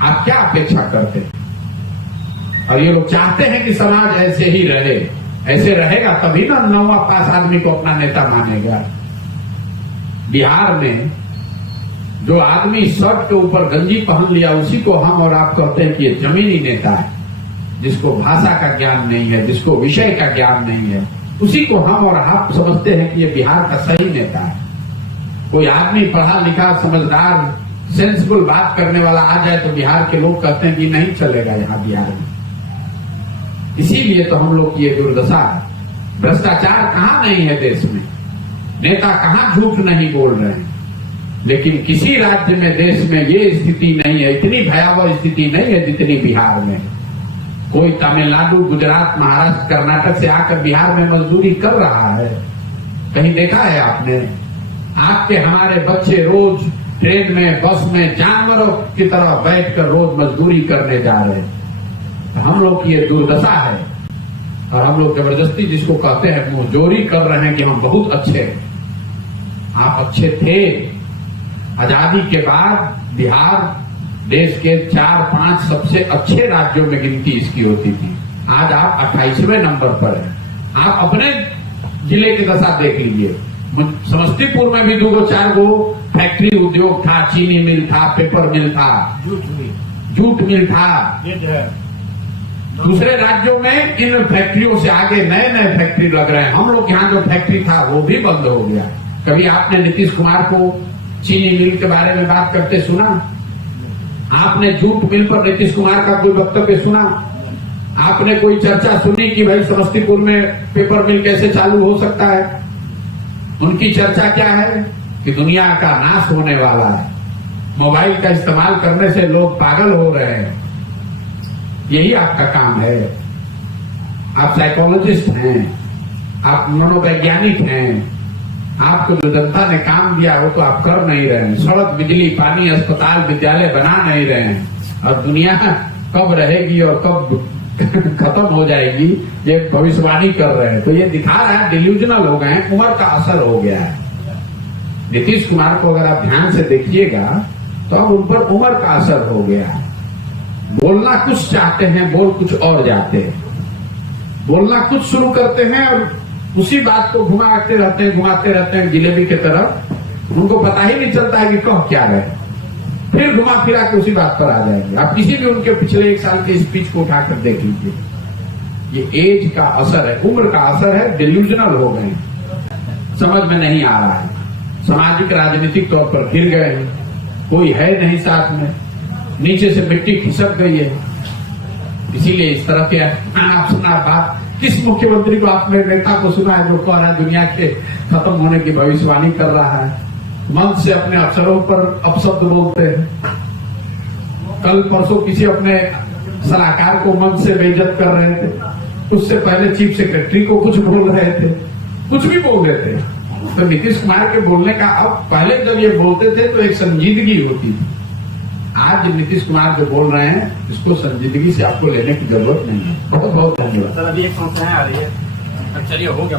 आप क्या अपेक्षा करते हैं? और ये लोग चाहते हैं कि समाज ऐसे ही रहे, ऐसे रहेगा तभी ना 9वां पास आदमी को अपना नेता मानेगा। बिहार में जो आदमी शर्ट के ऊपर गंजी पहन लिया उसी को हम और आप कहते हैं कि ये जमीनी नेता है, जिसको भाषा का ज्ञान नहीं है, जिसको विषय का ज्ञान नहीं है, उसी को हम और आप समझते हैं कि ये बिहार का सही नेता है। कोई आदमी पढ़ा लिखा समझदार सेंसिबल बात करने वाला आ जाए तो बिहार के लोग कहते हैं कि नहीं चलेगा यहां बिहार में। इसीलिए तो हम लोग की ये दुर्दशा है। भ्रष्टाचार कहां नहीं है देश में, नेता कहां झूठ नहीं बोल रहे हैं, लेकिन किसी राज्य में देश में ये स्थिति नहीं है, इतनी भयावह स्थिति नहीं है जितनी बिहार में। कोई तमिलनाडु, गुजरात, महाराष्ट्र, कर्नाटक से आकर बिहार में मजदूरी कर रहा है? कहीं देखा है आपने? आपके हमारे बच्चे रोज ट्रेन में, बस में जानवरों की तरह बैठकर रोज मजदूरी करने जा रहे हैं। तो हम लोग की ये दुर्दशा है और हम लोग जबरदस्ती जिसको कहते हैं मुंहजोरी कर रहे हैं कि हम बहुत अच्छे हैं। आप अच्छे थे। आजादी के बाद बिहार देश के 4-5 सबसे अच्छे राज्यों में गिनती इसकी होती थी। आज आप 28वें नंबर पर हैं। आप अपने जिले की दशा देख लीजिए। समस्तीपुर में भी 2-4 फैक्ट्री उद्योग था, चीनी मिल था, पेपर मिल था, जूट मिल था। दूसरे राज्यों में इन फैक्ट्रियों से आगे नए नए फैक्ट्री लग रहे हैं। हम लोग यहाँ जो फैक्ट्री था वो भी बंद हो गया। कभी आपने नीतीश कुमार को चीनी मिल के बारे में बात करते सुना? आपने जूट मिल पर नीतीश कुमार का कोई वक्तव्य सुना? आपने कोई चर्चा सुनी कि भाई समस्तीपुर में पेपर मिल कैसे चालू हो सकता है? उनकी चर्चा क्या है कि दुनिया का नाश होने वाला है, मोबाइल का इस्तेमाल करने से लोग पागल हो रहे हैं। यही आपका काम है। आप साइकोलॉजिस्ट हैं, आप मनोवैज्ञानिक हैं। आपको जो जनता ने काम दिया वो तो आप कर नहीं रहे हैं। सड़क, बिजली, पानी, अस्पताल, विद्यालय बना नहीं रहे हैं। और दुनिया कब रहेगी और कब खत्म हो जाएगी ये भविष्यवाणी कर रहे हैं। तो ये दिखा रहा है डिल्यूजनल हो गए हैं, उम्र का असर हो गया है। नीतीश कुमार को अगर आप ध्यान से देखिएगा तो अब उन पर उम्र का असर हो गया है। बोलना कुछ चाहते हैं, बोल कुछ और जाते हैं। बोलना कुछ शुरू करते हैं और उसी बात को घुमाते रहते हैं जिलेबी की तरह। उनको पता ही नहीं चलता है कि कह क्या रहे, फिर घुमा फिरा के उसी बात पर आ जाएंगे। आप किसी भी उनके पिछले 1 साल के स्पीच को उठाकर देख लीजिए। ये एज का असर है, उम्र का असर है। डिल्यूजनल हो गए, समझ में नहीं आ रहा है। सामाजिक राजनीतिक तौर पर गिर गए हैं, कोई है नहीं साथ में, नीचे से मिट्टी खिसक गई है। इसीलिए इस तरह के आप सुना बात। किस मुख्यमंत्री को आपने नेता को सुना है जो कह रहा है दुनिया के खत्म होने की भविष्यवाणी कर रहा है? मंच से अपने अफसरों पर अपशब्द बोलते हैं। कल परसों किसी अपने सलाहकार को मंच से बेइज्जत कर रहे थे। उससे पहले चीफ सेक्रेटरी को कुछ बोल रहे थे, कुछ भी बोल रहे थे। तो नीतीश कुमार के बोलने का, अब पहले जब ये बोलते थे तो एक संजीदगी होती थी। आज नीतीश कुमार जो बोल रहे हैं इसको संजीदगी से आपको लेने की जरूरत नहीं है। बहुत बहुत धन्यवाद। सर, अभी एक समस्या आ रही है। चलिए, हो गया।